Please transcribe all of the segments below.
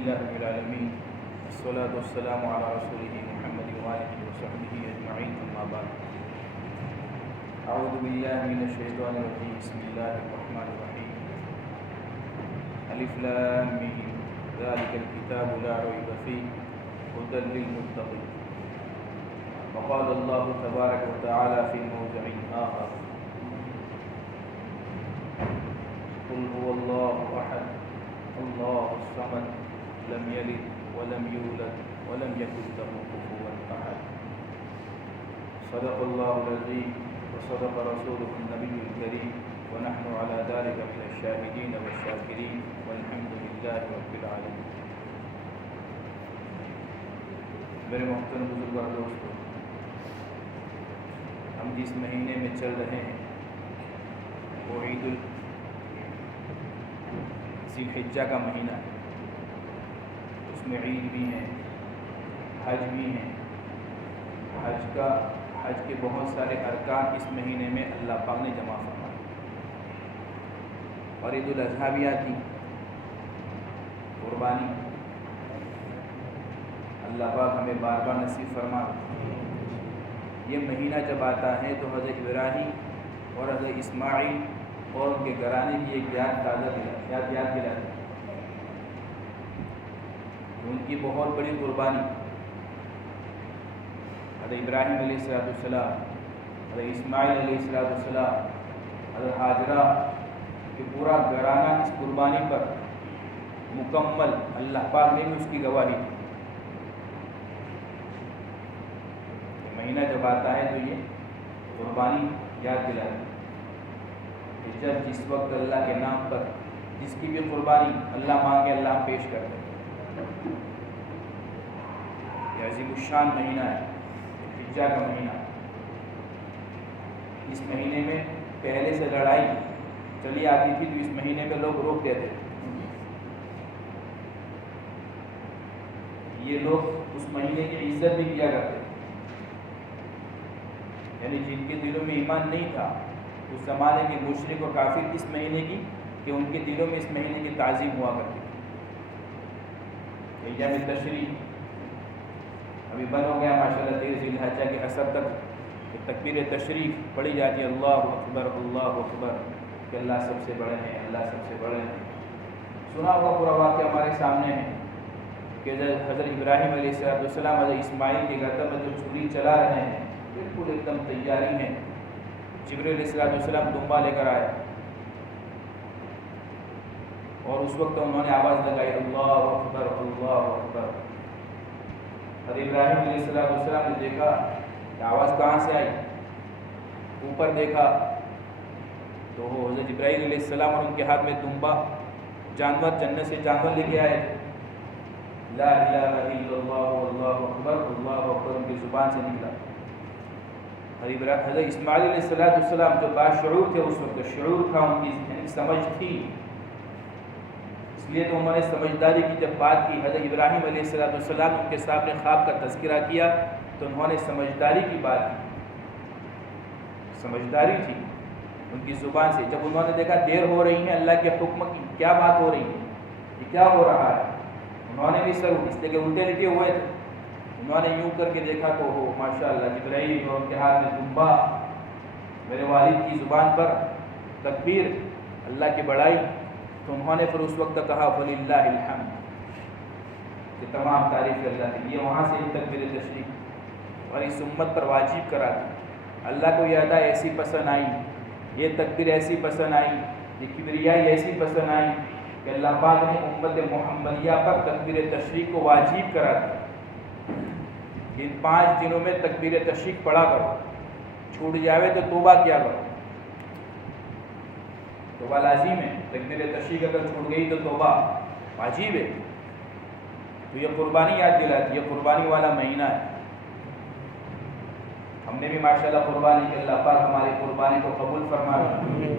لله رب العالمين والصلاة والسلام على رسوله محمد وآله وصحبه أجمعين أما بعد أعوذ بالله من الشيطان الرجيم بسم الله الرحمن الرحيم ألف لام ميم ذلك الكتاب لا ريب فيه هدى للمتقين وقال الله تبارك وتعالى في موضع آخر قل هو الله أحد الله الصمد لم يلد ولم يولد ولم يكن له كفوا أحد صدق الله العظيم وصدق رسوله النبي الكريم ونحن على ذلك من الشاهدين والشاكرين والحمد لله رب العالمين. میرے محترم بزرگوں اور دوستوں، ہم جس مہینے میں چل رہے ہیں وہ عید ذی الحجہ کا مہینہ ہے. اس میں عید بھی ہیں، حج بھی ہیں. حج کے بہت سارے ارکان اس مہینے میں اللہ پاک نے جمع فرمائے. اور عید الاضحیٰ بھی آتی، قربانی. اللہ پاک ہمیں بار بار نصیب فرما. یہ مہینہ جب آتا ہے تو حضرت ابراہیم اور حضرت اسماعیل اور ان کے گھرانے کی ایک یاد دلاتی. ان کی بہت بڑی قربانی حضرت ابراہیم علیہ السلام، حضرت اسماعیل علیہ السلام، حضرت ہاجرہ کہ پورا گھرانہ اس قربانی پر مکمل. اللہ پاک نے بھی اس کی گواہی دی. مہینہ جب آتا ہے تو یہ قربانی یاد دلاتی کہ جب جس وقت اللہ کے نام پر جس کی بھی قربانی اللہ مانگے اللہ پیش کرتے. یہ عظیم الشان مہینہ ہے، حجہ کا مہینہ. اس مہینے میں پہلے سے لڑائی چلی آتی تھی تو اس مہینے میں لوگ روک دیتے تھے. یہ لوگ اس مہینے کی عزت بھی کیا کرتے تھے. یعنی جن کے دلوں میں ایمان نہیں تھا اس زمانے کے مشرک اور کافر اس مہینے کی کہ ان کے دلوں میں اس مہینے کی تعظیم ہوا کرتی تھی. ایام تشریق ابھی بند ہو گیا ماشاءاللہ. 13 ذی الحجہ کے اثر تک تکبیر تشریف پڑھی جاتی ہے، اللہ اکبر اللہ اکبر، کہ اللہ سب سے بڑے ہیں، اللہ سب سے بڑے ہیں. سنا ہوگا پورا واقعہ ہمارے سامنے ہے کہ حضرت ابراہیم علیہ السلام حضرت اسماعیل کے گردن میں جو چھری چلا رہے ہیں بالکل ایک دم تیاری ہے. جبرائیل علیہ السلام دمبا لے کر آئے اور اس وقت انہوں نے آواز لگائی اللہ اکبر اللہ اکبر. حضرت ابراہیم علیہ السلام نے دیکھا کہ آواز کہاں سے آئی. اوپر دیکھا تو حضرت جبرائیل علیہ السلام اور ان کے ہاتھ میں دمبا جانور، جنت سے جانور لے کے آئے. لا الہ الا اللہ اللہ اکبر ان کی زبان سے نکلا. حضرت اسماعیل علیہ السلام جو باشعور تھے اس وقت، شعور تھا ان کی، سمجھ تھی، اس لیے تو انہوں نے سمجھداری کی. جب بات کی حضرت ابراہیم علیہ السلام ان کے سامنے خواب کا تذکرہ کیا تو انہوں نے سمجھداری کی بات کی. سمجھداری تھی ان کی زبان سے. جب انہوں نے دیکھا دیر ہو رہی ہے اللہ کے حکم کی، کیا بات ہو رہی ہے، یہ کیا ہو رہا ہے، انہوں نے بھی سر اس لیے کہ الٹے لٹے ہوئے تھے. انہوں نے یوں کر کے دیکھا تو ہو ماشاءاللہ جبرائیل اور ان کے ہاتھ میں دمبا. میرے والد کی زبان پر تکبیر، اللہ کی بڑائی. تو انہوں نے پھر اس وقت کہا وَلِلَّهِ الْحَمْدُ، کہ تمام تعریف اللہ کی. یہ وہاں سے تکبیر تشریف اور اس امت پر واجب کرا دی. اللہ کو یہ ادا ایسی پسند آئی، یہ تکبیر ایسی پسند آئی، یہ کبریائی ایسی پسند آئی کہ اللہ پاک نے امت محمدیہ پر تکبیر تشریق کو واجب کرا دیا. ان 5 دنوں میں تکبیر تشریق پڑھا کرو، چھوٹ جاوے تو توبہ کیا کرو. توبہ لازم ہے. تکبیر تشریق اگر چھوٹ گئی تو توبہ واجب ہے. تو یہ قربانی یاد دلاتی، یہ قربانی والا مہینہ ہے. ہم نے بھی ماشاءاللہ قربانی کی، اللہ پاک ہماری قربانی کو قبول فرمائے.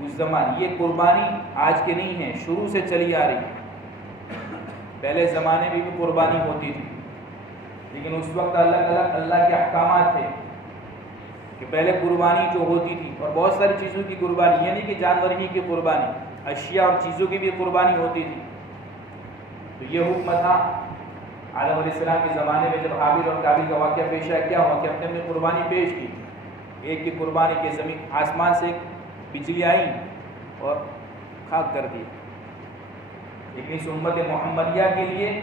اس زمانے یہ قربانی آج کے نہیں ہے، شروع سے چلی آ رہی. پہلے زمانے میں بھی قربانی ہوتی تھی لیکن اس وقت اللہ کے احکامات تھے کہ پہلے قربانی جو ہوتی تھی اور بہت ساری چیزوں کی قربانی، یعنی کہ جانور ہی کی قربانی، اشیاء اور چیزوں کی بھی قربانی ہوتی تھی. تو یہ حکم تھا آدم علیہ السلام کے زمانے میں جب حابیل اور قابیل کا واقعہ پیش آیا، کیا ہوا کہ اپنے اپنے قربانی پیش کی، ایک کی قربانی کے زمین آسمان سے بجلی آئی اور خاک کر دی، لیکن اس امت محمدیہ کے لیے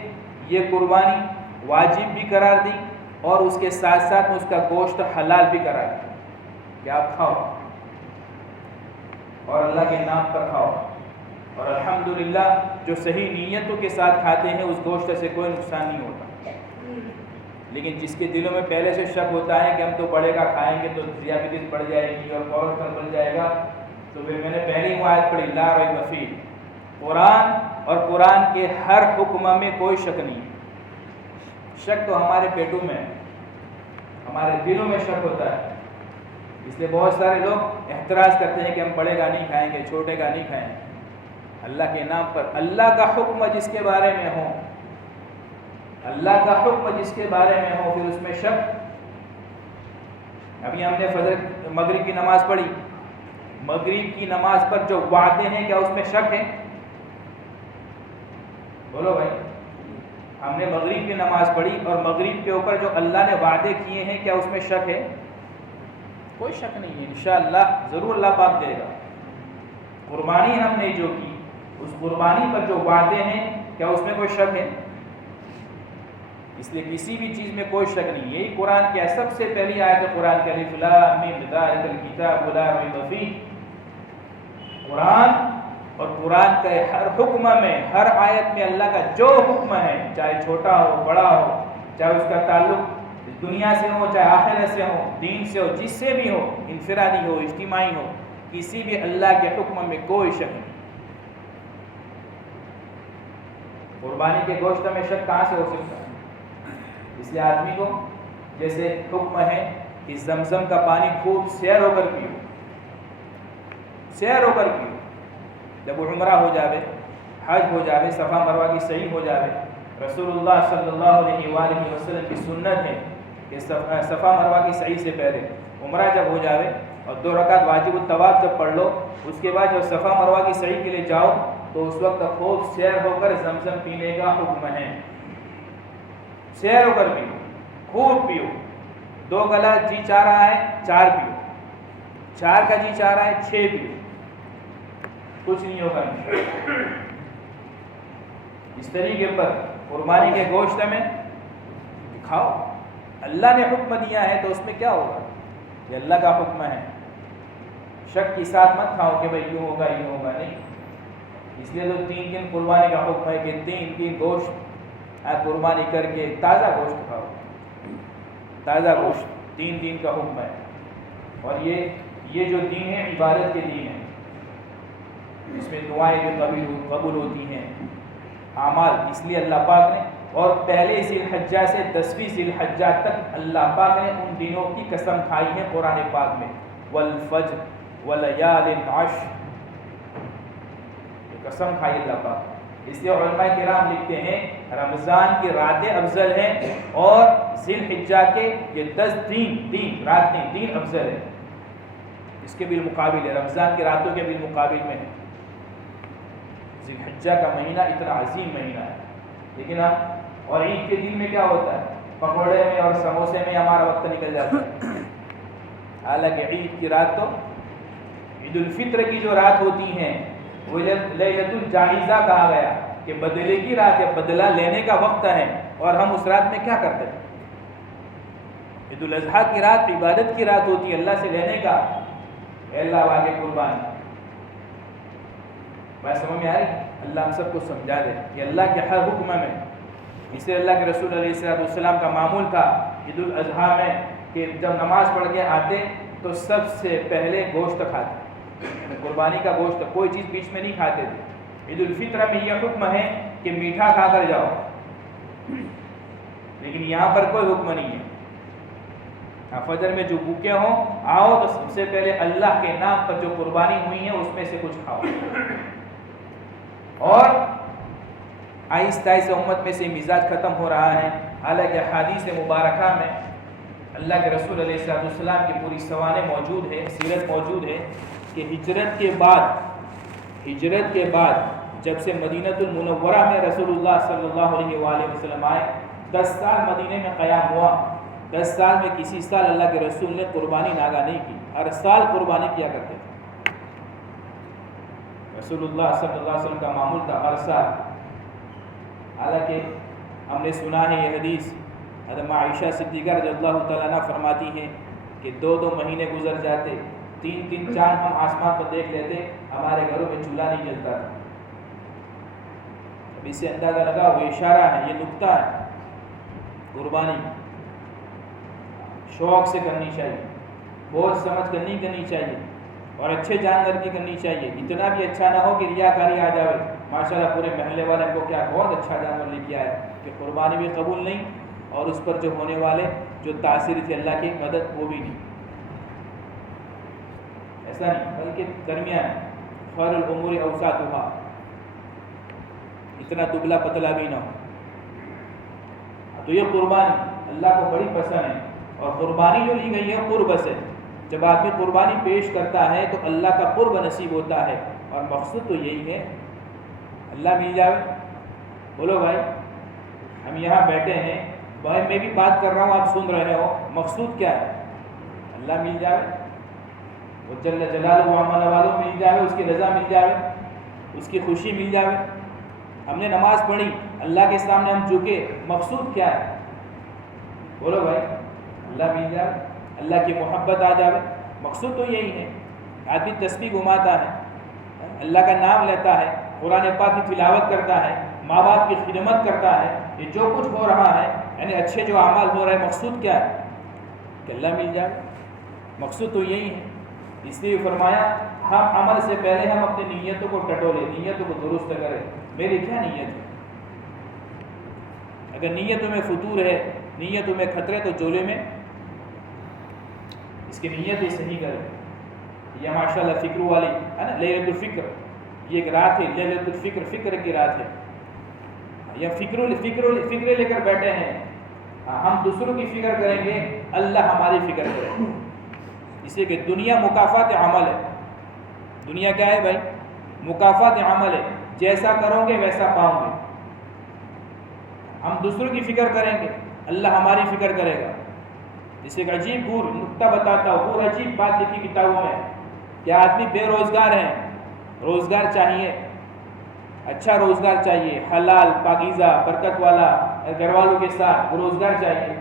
یہ قربانی واجب بھی قرار دی اور اس کے ساتھ ساتھ اس کا گوشت حلال بھی قرار دیا کہ آپ کھاؤ اور اللہ کے نام پر کھاؤ، اور الحمدللہ جو صحیح نیتوں کے ساتھ کھاتے ہیں اس گوشت سے کوئی نقصان نہیں ہوتا۔ لیکن جس کے دلوں میں پہلے سے شک ہوتا ہے کہ ہم تو بڑے کا کھائیں گے تو ذیابیطس بڑھ جائے گی اور کولسٹرول بڑھ جائے گا، تو پھر میں نے پہلی آیت پڑھی لا ریب فیہ، قرآن اور قرآن کے ہر حکم میں کوئی شک نہیں ہے۔ شک تو ہمارے پیٹوں میں ہے، ہمارے دلوں میں شک ہوتا ہے، اس لیے بہت سارے لوگ احتراز کرتے ہیں کہ ہم بڑے کا نہیں کھائیں گے، چھوٹے کا نہیں کھائیں گے۔ اللہ کے نام پر اللہ کا حکم جس کے بارے میں ہو، اللہ کا حکم جس کے بارے میں ہو، پھر اس میں شک۔ ابھی ہم نے مغرب کی نماز پڑھی، مغرب کی نماز پر جو وعدے ہیں کیا اس میں شک ہے؟ بولو بھائی، ہم نے مغرب کی نماز پڑھی اور مغرب کے اوپر جو اللہ نے وعدے کیے ہیں کیا اس میں شک ہے؟ کوئی شک نہیں ہے، انشاءاللہ ضرور اللہ پاک دے گا۔ قربانی ہم نے جو کی، اس قربانی پر جو وعدے ہیں کیا اس میں کوئی شک ہے؟ اس لیے کسی بھی چیز میں کوئی شک نہیں۔ یہی قرآن کی سب سے پہلی آیت ہے، قرآن کے الف لام میم ذالک الکتاب لا ریب فیہ۔ قرآن اور قرآن کے ہر حکم میں، ہر آیت میں اللہ کا جو حکم ہے، چاہے چھوٹا ہو بڑا ہو، چاہے اس کا تعلق دنیا سے ہو چاہے آخرت سے ہو، دین سے ہو، جس سے بھی ہو، انفرادی ہو اجتماعی ہو، کسی بھی اللہ کے حکم میں کوئی شک نہیں۔ قربانی کے گوشت میں شک کہاں سے ہو سکتا ہے؟ اس لیے آدمی کو جیسے حکم ہے کہ زمزم کا پانی خوب سیر ہو کر پیو، سیر ہو کر پیو۔ جب عمرہ ہو جاوے، حج ہو جاوے، صفا مروہ کی صحیح ہو جاوے، رسول اللہ صلی اللہ علیہ وآلہ وسلم کی سنت ہے کہ صفا مروہ کی صحیح سے پہلے عمرہ جب ہو جاوے اور 2 رکعت واجب الطواف جب پڑھ لو، اس کے بعد جب صفا مروہ کی صحیح کے لیے جاؤ تو اس وقت خوب سیر ہو کر زمزم پینے کا حکم ہے۔ سیر ہو کر پیو، خوب پیو۔ 2 گلاس جی چاہ رہا ہے 4 پیو، 4 کا جی چاہ رہا ہے 6 پیو، کچھ نہیں ہوگا۔ اس طریقے پر قربانی کے گوشت میں کھاؤ، اللہ نے حکم دیا ہے تو اس میں کیا ہوگا؟ یہ اللہ کا حکم ہے۔ شک کے ساتھ مت کھاؤ کہ بھئی یوں ہوگا یوں ہوگا، نہیں۔ اس لیے تو 3 دن قربانی کا حکم ہے کہ 3 دن گوشت قربانی کر کے تازہ گوشت کھاؤ، تازہ گوشت 3 دن کا حکم ہے۔ اور یہ جو دین ہے عبادت کے دین ہے، اس میں دعائیں جو قبول ہوتی ہیں، اعمال، اس لیے اللہ پاک نے اور پہلے ذی الحجہ سے 10ویں ذی الحجہ تک اللہ پاک نے ان دنوں کی قسم کھائی ہے قرآن پاک میں، والفجر ولیال عشر، یہ قسم کھائی اللہ پاک۔ اس لیے علماء کرام لکھتے ہیں رمضان کی راتیں افضل ہیں اور ذی الحجہ کے یہ 10 دن راتیں دن افضل ہے، اس کے بالمقابل ہے، رمضان کی راتوں کے بالمقابل میں ہے۔ ذی الحجہ کا مہینہ اتنا عظیم مہینہ ہے، لیکن اور عید کے دن میں کیا ہوتا ہے؟ پکوڑے میں اور سموسے میں ہمارا وقت نکل جاتا ہے۔ حالانکہ عید کی رات تو عید الفطر کی جو رات ہوتی ہیں وہ لیلۃ الجائزہ کہا گیا کہ بدلے کی رات ہے، بدلہ لینے کا وقت ہے، اور ہم اس رات میں کیا کرتے ہیں؟ عید الاضحیٰ کی رات عبادت کی رات ہوتی ہے، اللہ سے لینے کا، اے اللہ واقع قربان۔ بات سمجھ میں آ رہی؟ اللہ ہم سب کو سمجھا دے کہ اللہ کے ہر حکم میں، اس لیے اللہ کے رسول علیہ السلام کا معمول تھا عید الاضحیٰ میں کہ جب نماز پڑھ کے آتے تو سب سے پہلے گوشت کھاتے، قربانی کا گوشت، کوئی چیز بیچ میں نہیں کھاتے تھے۔ عید الفطر میں یہ حکم ہے کہ میٹھا کھا کر جاؤ، لیکن یہاں پر کوئی حکم نہیں ہے۔ فجر میں جو بھوکے ہوں آؤ تو سب سے پہلے اللہ کے نام پر جو قربانی ہوئی ہے اس میں سے کچھ کھاؤ، اور آہستہ آہستہ امت میں سے مزاج ختم ہو رہا ہے۔ حالانکہ حدیث مبارکہ میں اللہ کے رسول علیہ السلام کی پوری سوانح موجود ہے، سیرت موجود ہے کہ ہجرت کے بعد جب سے مدینہ المنورہ میں رسول اللہ صلی اللہ علیہ وآلہ وسلم آئے، 10 سال مدینہ میں قیام ہوا، 10 سال میں کسی سال اللہ کے رسول نے قربانی ناگا نہیں کی، ہر سال قربانی کیا کرتے تھے۔ رسول اللہ صلی اللہ علیہ وسلم کا معمول تھا ہر سال۔ حالانکہ ہم نے سنا ہے یہ حدیث، حضرت عائشہ صدیقہ رضی اللہ تعالیٰ عنہ فرماتی ہیں کہ 2 مہینے گزر جاتے، 3 چاند ہم آسمان پر دیکھ لیتے، ہمارے گھروں میں چولہا نہیں جلتا تھا۔ اب اس سے اندازہ لگا، وہ اشارہ ہے، یہ نکتہ ہے۔ قربانی شوق سے کرنی چاہیے، بہت سمجھ کر نہیں کرنی چاہیے، اور اچھے جانور کی کرنی چاہیے۔ اتنا بھی اچھا نہ ہو کہ ریاکاری آ جائے، ماشاءاللہ پورے محلے والے کو کیا بہت اچھا جانور لے کے آئے، کہ قربانی بھی قبول نہیں اور اس پر جو ہونے والے جو تاثیر تھی اللہ کی مدد وہ بھی نہیں۔ ایسا نہیں، بلکہ درمیان، خیر الامور اوساطها، اتنا دبلا پتلا بھی نہ ہو۔ تو یہ قربانی اللہ کو بڑی پسند ہے، اور قربانی جو لی گئی ہے قرب سے۔ جب آدمی قربانی پیش کرتا ہے تو اللہ کا قرب نصیب ہوتا ہے، اور مقصود تو یہی ہے اللہ مل جائے۔ بولو بھائی، ہم یہاں بیٹھے ہیں، بھائی میں بھی بات کر رہا ہوں، آپ سن رہے ہو، مقصود کیا ہے؟ اللہ مل جائے، وہ جل جلالہ عمل والوں مل جائے، اس کی رضا مل جائے، اس کی خوشی مل جائے۔ ہم نے نماز پڑھی، اللہ کے سامنے ہم جھکے، مقصود کیا ہے؟ بولو بھائی، اللہ مل جائے، اللہ کی محبت آ جائے، مقصود تو یہی ہے۔ آدمی تسبیح گھماتا ہے، اللہ کا نام لیتا ہے، قرآن پاک کی تلاوت کرتا ہے، ماں باپ کی خدمت کرتا ہے، یہ جو کچھ ہو رہا ہے، یعنی اچھے جو اعمال ہو رہے ہیں، مقصود کیا ہے؟ کہ اللہ مل جائے، مقصود تو یہی ہے۔ اس لیے فرمایا ہم عمل سے پہلے ہم اپنی نیتوں کو ٹٹولے، نیتوں کو درست کریں، میری کیا نیت ہے؟ اگر نیتوں میں فتور ہے، نیتوں میں خطرے، تو جولے میں اس کی نیت ہی صحیح کرے۔ یہ ماشاءاللہ فکر والی ہے نا، لیلۃ الفکر، یہ ایک رات ہے، لیلۃ الفکر، فکر کی رات ہے۔ یا فکر لے کر بیٹھے ہیں، ہم دوسروں کی فکر کریں گے، اللہ ہماری فکر کرے گا۔ اس لیے کہ دنیا مکافات عمل ہے۔ دنیا کیا ہے بھائی؟ مکافات عمل ہے، جیسا کرو گے ویسا پاؤ گے۔ ہم دوسروں کی فکر کریں گے، اللہ ہماری فکر کرے گا۔ جسے ایک عجیب نکتہ بتاتا ہوں، اور عجیب بات لکھی کتابوں میں کہ آدمی بے روزگار ہیں، روزگار چاہیے، اچھا روزگار چاہیے، حلال پاکیزہ برکت والا، گھر والوں کے ساتھ روزگار چاہیے،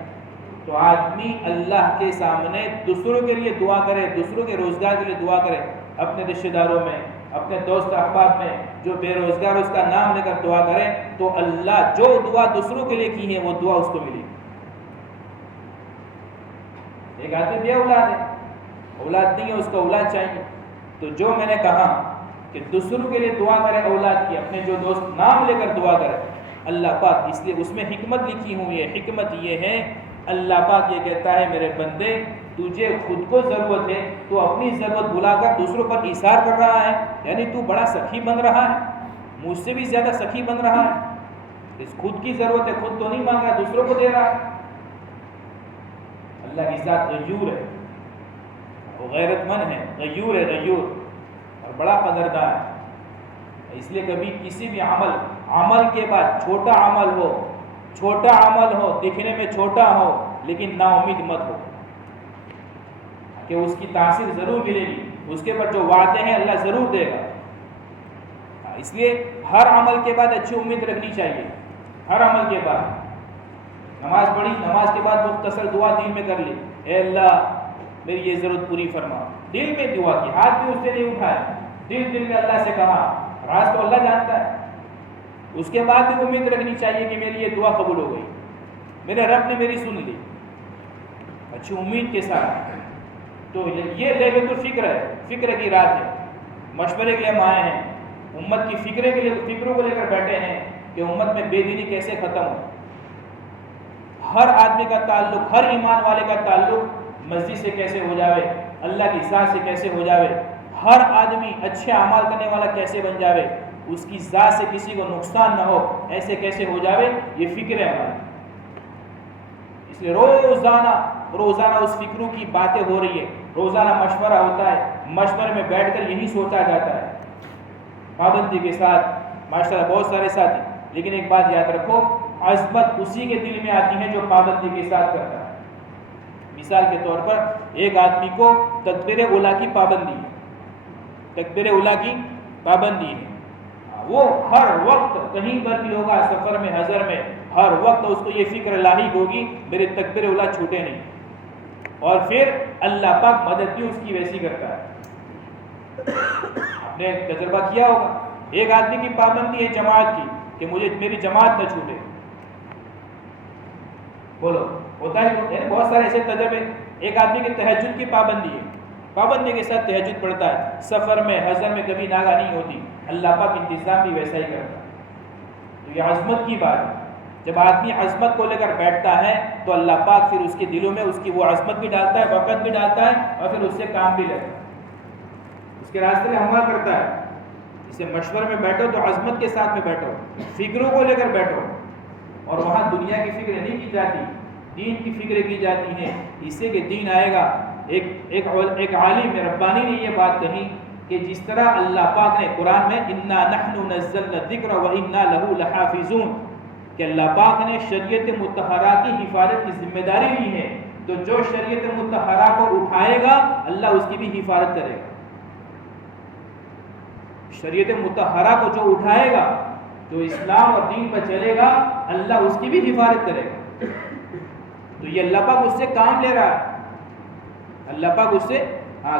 تو آدمی اللہ کے سامنے دوسروں کے لیے دعا کرے، دوسروں کے روزگار کے لیے دعا کرے، اپنے رشتہ داروں میں، اپنے دوست احباب میں جو بے روزگار اس کا نام لے کر دعا کرے، تو اللہ جو دعا دوسروں کے لیے کی ہے وہ دعا اس کو ملی۔ ایک آدمی بے اولاد ہے، اولاد نہیں ہے، اس کو اولاد چاہیے، تو جو میں نے کہا کہ دوسروں کے لیے دعا کرے اولاد کی، اپنے جو دوست نام لے کر دعا کرے، اللہ پاک، اس لیے اس میں حکمت لکھی ہوئی ہے۔ حکمت یہ ہے، اللہ پاک یہ کہتا ہے میرے بندے تجھے خود کو ضرورت ہے، تو اپنی ضرورت بھلا کر دوسروں پر ایثار کر رہا ہے، یعنی تو بڑا سخی بن رہا ہے، مجھ سے بھی زیادہ سخی بن رہا ہے، اس خود کی ضرورت ہے، خود تو نہیں مانگ رہا، دوسروں کو دے رہا ہے۔ اللہ کی ذات غیور ہے، وہ غیرت مند ہے، غیور ہے، غیور، اور بڑا قدردان ہے۔ اس لیے کبھی کسی بھی عمل کے بعد چھوٹا عمل ہو، دکھنے میں چھوٹا ہو، لیکن نا امید مت ہو کہ اس کی تاثیر ضرور ملے گی، اس کے پر جو وعدے ہیں اللہ ضرور دے گا۔ اس لیے ہر عمل کے بعد اچھی امید رکھنی چاہیے، ہر عمل کے بعد۔ نماز پڑھی، نماز کے بعد مختصر دعا دل میں کر لی، اے اللہ میری یہ ضرورت پوری فرما، دل میں دعا کی، ہاتھ بھی اس سے نہیں اٹھایا، دل میں اللہ سے کہا، راز تو اللہ جانتا ہے۔ اس کے بعد بھی امید رکھنی چاہیے کہ میری یہ دعا قبول ہو گئی، میرے رب نے میری سن لی، اچھی امید کے ساتھ۔ تو یہ لیلۃ الفکر ہے، فکر کی رات ہے، مشورے کے لیے ہم آئے ہیں، امت کی فکروں کو لے کر بیٹھے ہیں کہ امت میں بے دینی کیسے ختم ہو۔ ہر آدمی کا تعلق، ہر ایمان والے کا تعلق مسجد سے کیسے ہو جاوے، اللہ کی ذات سے کیسے ہو جاوے، ہر آدمی اچھے اعمال کرنے والا کیسے بن جاوے، اس کی ذات سے کسی کو نقصان نہ ہو، ایسے کیسے ہو جاوے، یہ فکر ہے ہماری۔ اس لیے روزانہ اس فکروں کی باتیں ہو رہی ہے، روزانہ مشورہ ہوتا ہے، مشورے میں بیٹھ کر یہی سوچا جاتا ہے، پابندی کے ساتھ ماشاءاللہ بہت سارے ساتھی، لیکن ایک بات یاد رکھو، عظمت اسی کے دل میں آتی ہے جو پابندی کے ساتھ کرتا ہے۔ مثال کے طور پر ایک آدمی کو تکبیر اولیٰ کی پابندی ہے، تکبیر اولیٰ کی پابندی ہے، وہ ہر وقت کہیں پر بھی ہوگا، سفر میں، حضر میں، ہر وقت اس کو یہ فکر لاحق ہوگی میرے تکبیر اولیٰ چھوٹے نہیں، اور پھر اللہ پاک مدد بھی اس کی ویسی کرتا ہے۔ آپ نے تجربہ کیا ہوگا، ایک آدمی کی پابندی ہے جماعت کی کہ مجھے میری جماعت نہ چھوٹے، بولو ہوتا ہے بہت سارے ایسے تجربے۔ ایک آدمی کی تہجد کی پابندی ہے، پابندی کے ساتھ تہجد پڑھتا ہے، سفر میں، حضر میں کبھی ناغہ نہیں ہوتی، اللہ پاک انتظام بھی ویسا ہی کرتا ہے۔ تو یہ عظمت کی بات ہے، جب آدمی عظمت کو لے کر بیٹھتا ہے تو اللہ پاک پھر اس کے دلوں میں اس کی وہ عظمت بھی ڈالتا ہے، وقت بھی ڈالتا ہے، اور پھر اس سے کام بھی لیتا ہے، اس کے راستے میں حملہ کرتا ہے۔ اسے مشورے میں بیٹھو تو عظمت کے ساتھ میں بیٹھو، فکروں کو لے کر بیٹھو، اور وہاں دنیا کی فکر نہیں کی جاتی، دین کی فکر کی جاتی ہیں، اس سے کہ دین آئے گا۔ ایک عالم ربانی نے یہ بات کہی کہ جس طرح اللہ پاک نے قرآن میں اِنَّا نَحْنُ نَزَّلْنَا الذِّكْرَ وَإِنَّا لَهُ لَحَافِظُونَ کہ اللہ پاک نے شریعت مطہرہ کی حفاظت کی ذمہ داری لی ہے، تو جو شریعت مطہرہ کو اٹھائے گا اللہ اس کی بھی حفاظت کرے گا۔ شریعت مطہرہ کو جو اٹھائے گا، جو اسلام اور دین پر چلے گا، اللہ اس کی بھی حفاظت کرے گا۔ تو یہ اللہ پاک اس سے کام لے رہا ہے، اللہ پاک اس سے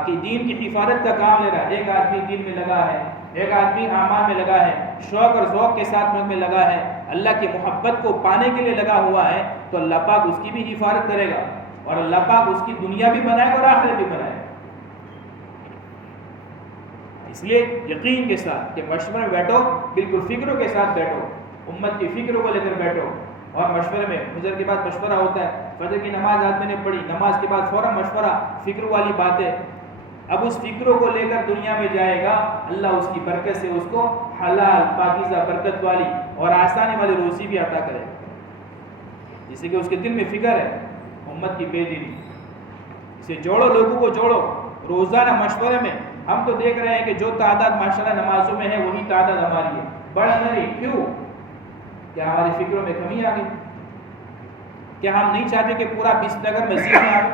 کہ دین کی حفاظت کا کام لے رہا ہے۔ ایک آدمی دین میں لگا ہے، ایک آدمی اعمال میں لگا ہے، شوق اور ذوق کے ساتھ میں لگا ہے، اللہ کی محبت کو پانے کے لیے لگا ہوا ہے، تو اللہ پاک اس کی بھی حفاظت کرے گا، اور اللہ پاک اس کی دنیا بھی بنائے گا اور آخرت بھی بنائے گا۔ اس لیے یقین کے ساتھ کہ مشورے میں بیٹھو، بالکل فکروں کے ساتھ بیٹھو، امت کی فکروں کو لے کر بیٹھو، اور مشورے میں فجر کے بعد مشورہ ہوتا ہے، فجر کی نماز آدمی نے پڑھی، نماز کے بعد فوراً مشورہ، فکر والی باتیں، اب اس فکروں کو لے کر دنیا میں جائے گا، اللہ اس کی برکت سے اس کو حلال پاکیزہ برکت والی اور آسانی والی روزی بھی عطا کرے، جسے کہ اس کے دل میں فکر ہے امت کی بے دینی۔ اسے جوڑو، لوگوں کو جوڑو روزانہ مشورے میں۔ ہم تو دیکھ رہے ہیں کہ جو تعداد ماشاءاللہ نمازوں میں ہے وہی تعداد ہماری ہے، بڑھ نہیں، کیوں؟ کیا ہماری فکروں میں کمی آ گئی؟ کیا ہم نہیں چاہتے کہ پورا بسم نگر مسجد میں آئے؟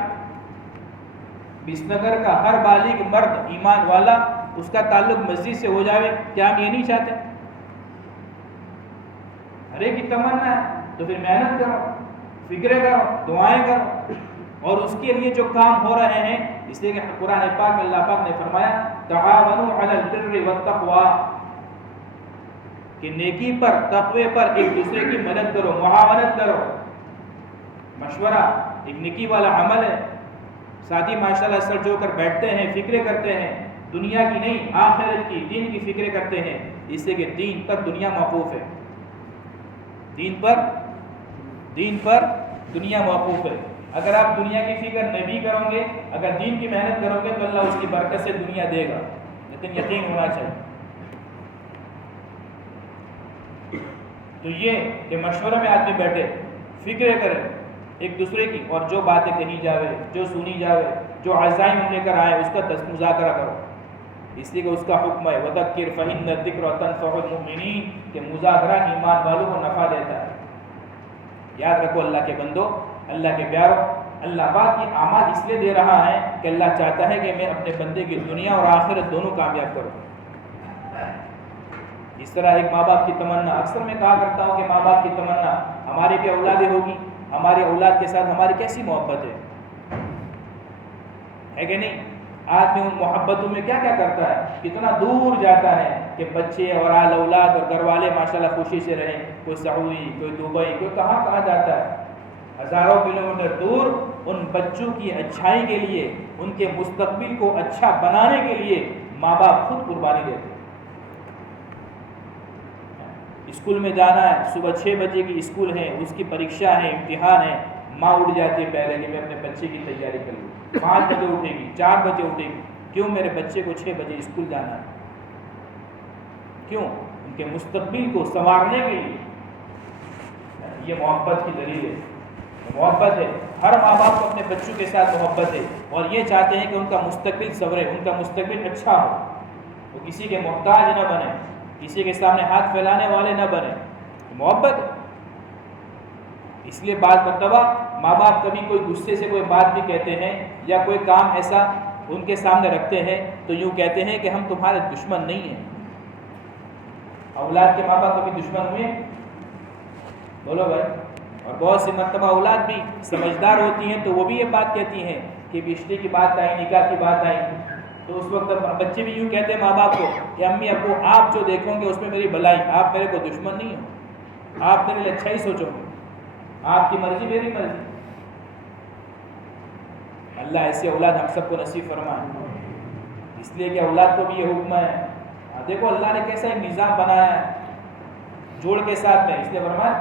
بسم نگر کا ہر بالغ مرد ایمان والا اس کا تعلق مسجد سے ہو جائے، کیا ہم یہ نہیں چاہتے؟ ہر ایک کی تمنا ہے، تو پھر محنت کرو، فکریں کرو، دعائیں کرو، اور اس کے لیے جو کام ہو رہے ہیں، اس لیے کہ قرآن پاک میں اللہ پاک نے فرمایا تعاونوا علی البر والتقوی کہ نیکی پر، تقوی پر ایک دوسرے کی مدد کرو، معاونت کرو۔ مشورہ ایک نیکی والا عمل ہے، ساتھی ماشاءاللہ سر جو کر بیٹھتے ہیں، فکریں کرتے ہیں، دنیا کی نہیں آخرت کی، دین کی فکریں کرتے ہیں، اس سے کہ دین پر دنیا موقوف ہے، دین پر دنیا موقوف ہے۔ اگر آپ دنیا کی فکر نہیں کرو گے، اگر دین کی محنت کرو گے تو اللہ اس کی برکت سے دنیا دے گا، لیکن یقین ہونا چاہیے۔ تو یہ کہ مشورے میں آدمی بیٹھے، فکریں کرے ایک دوسرے کی، اور جو باتیں کہی جاوے، جو سنی جاوے، جو عزائم ہم لے کر آئے اس کا مذاکرہ کرو، اس لیے کہ اس کا حکم ہے وَذَكِّرْ فَإِنَّ الذِّكْرَ تَنفَعُ الْمُؤْمِنِينَ کہ مذاکرہ ایمان والوں کو نفع دیتا ہے۔ یاد رکھو اللہ کے بندو، اللہ کے پیارو، اللہ پاک کی اعمال اس لیے دے رہا ہے کہ اللہ چاہتا ہے کہ میں اپنے بندے کی دنیا اور آخرت دونوں کامیاب کروں۔ اس طرح ایک ماں باپ کی تمنا، اکثر میں کہا کرتا ہوں کہ ماں باپ کی تمنا ہماری بھی اولادیں ہوگی، ہماری اولاد کے ساتھ ہماری کیسی محبت ہے کہ نہیں؟ آدمی ان محبتوں میں کیا کیا کرتا ہے، کتنا دور جاتا ہے کہ بچے اور آل اولاد اور گھر والے ماشاءاللہ خوشی سے رہیں، کوئی سعودی، کوئی دبئی، کوئی کہاں جاتا ہے، ہزاروں کلومیٹر دور ان بچوں کی اچھائی کے لیے، ان کے مستقبل کو اچھا بنانے کے لیے ماں باپ خود قربانی دیتے ہیں۔ اسکول میں جانا ہے، صبح 6 بجے کی اسکول ہے، اس کی پریکشا ہے، امتحان ہے، ماں اٹھ جاتی ہے پہلے کہ میں اپنے بچے کی تیاری کر لوں، 5 بجے اٹھے گی، 4 بجے اٹھے گی، کیوں؟ میرے بچے کو 6 بجے اسکول جانا ہے، کیوں؟ ان کے مستقبل کو سنوارنے کے لیے۔ یہ محبت کی دلیل ہے، محبت ہے، ہر ماں باپ کو اپنے بچوں کے ساتھ محبت ہے، اور یہ چاہتے ہیں کہ ان کا مستقبل سنورے، ان کا مستقبل اچھا ہو، وہ کسی کے محتاج نہ بنے، کسی کے سامنے ہاتھ پھیلانے والے نہ بنے، محبت ہے۔ اس لیے بعض مرتبہ ماں باپ کبھی کوئی غصے سے کوئی بات بھی کہتے ہیں یا کوئی کام ایسا ان کے سامنے رکھتے ہیں تو یوں کہتے ہیں کہ ہم تمہارے دشمن نہیں ہیں۔ اولاد کے ماں باپ کبھی دشمن ہوئے؟ بولو بھائی۔ اور بہت سی مرتبہ اولاد بھی سمجھدار ہوتی ہیں تو وہ بھی یہ بات کہتی ہیں کہ رشتے کی بات آئی، نکاح کی بات آئی، تو اس وقت بچے بھی یوں کہتے ہیں ماں باپ کو کہ امی ابو آپ جو دیکھو گے اس میں میری بھلائی، آپ میرے کو دشمن نہیں ہو، آپ میرے لیے اچھا ہی سوچو گے، آپ کی مرضی میری مرضی۔ اللہ ایسی اولاد ہم سب کو نصیب فرمائے، اس لیے کہ اولاد کو بھی یہ حکم ہے۔ دیکھو اللہ نے کیسا ایک نظام بنایا ہے جوڑ کے ساتھ میں، اس لیے فرمایا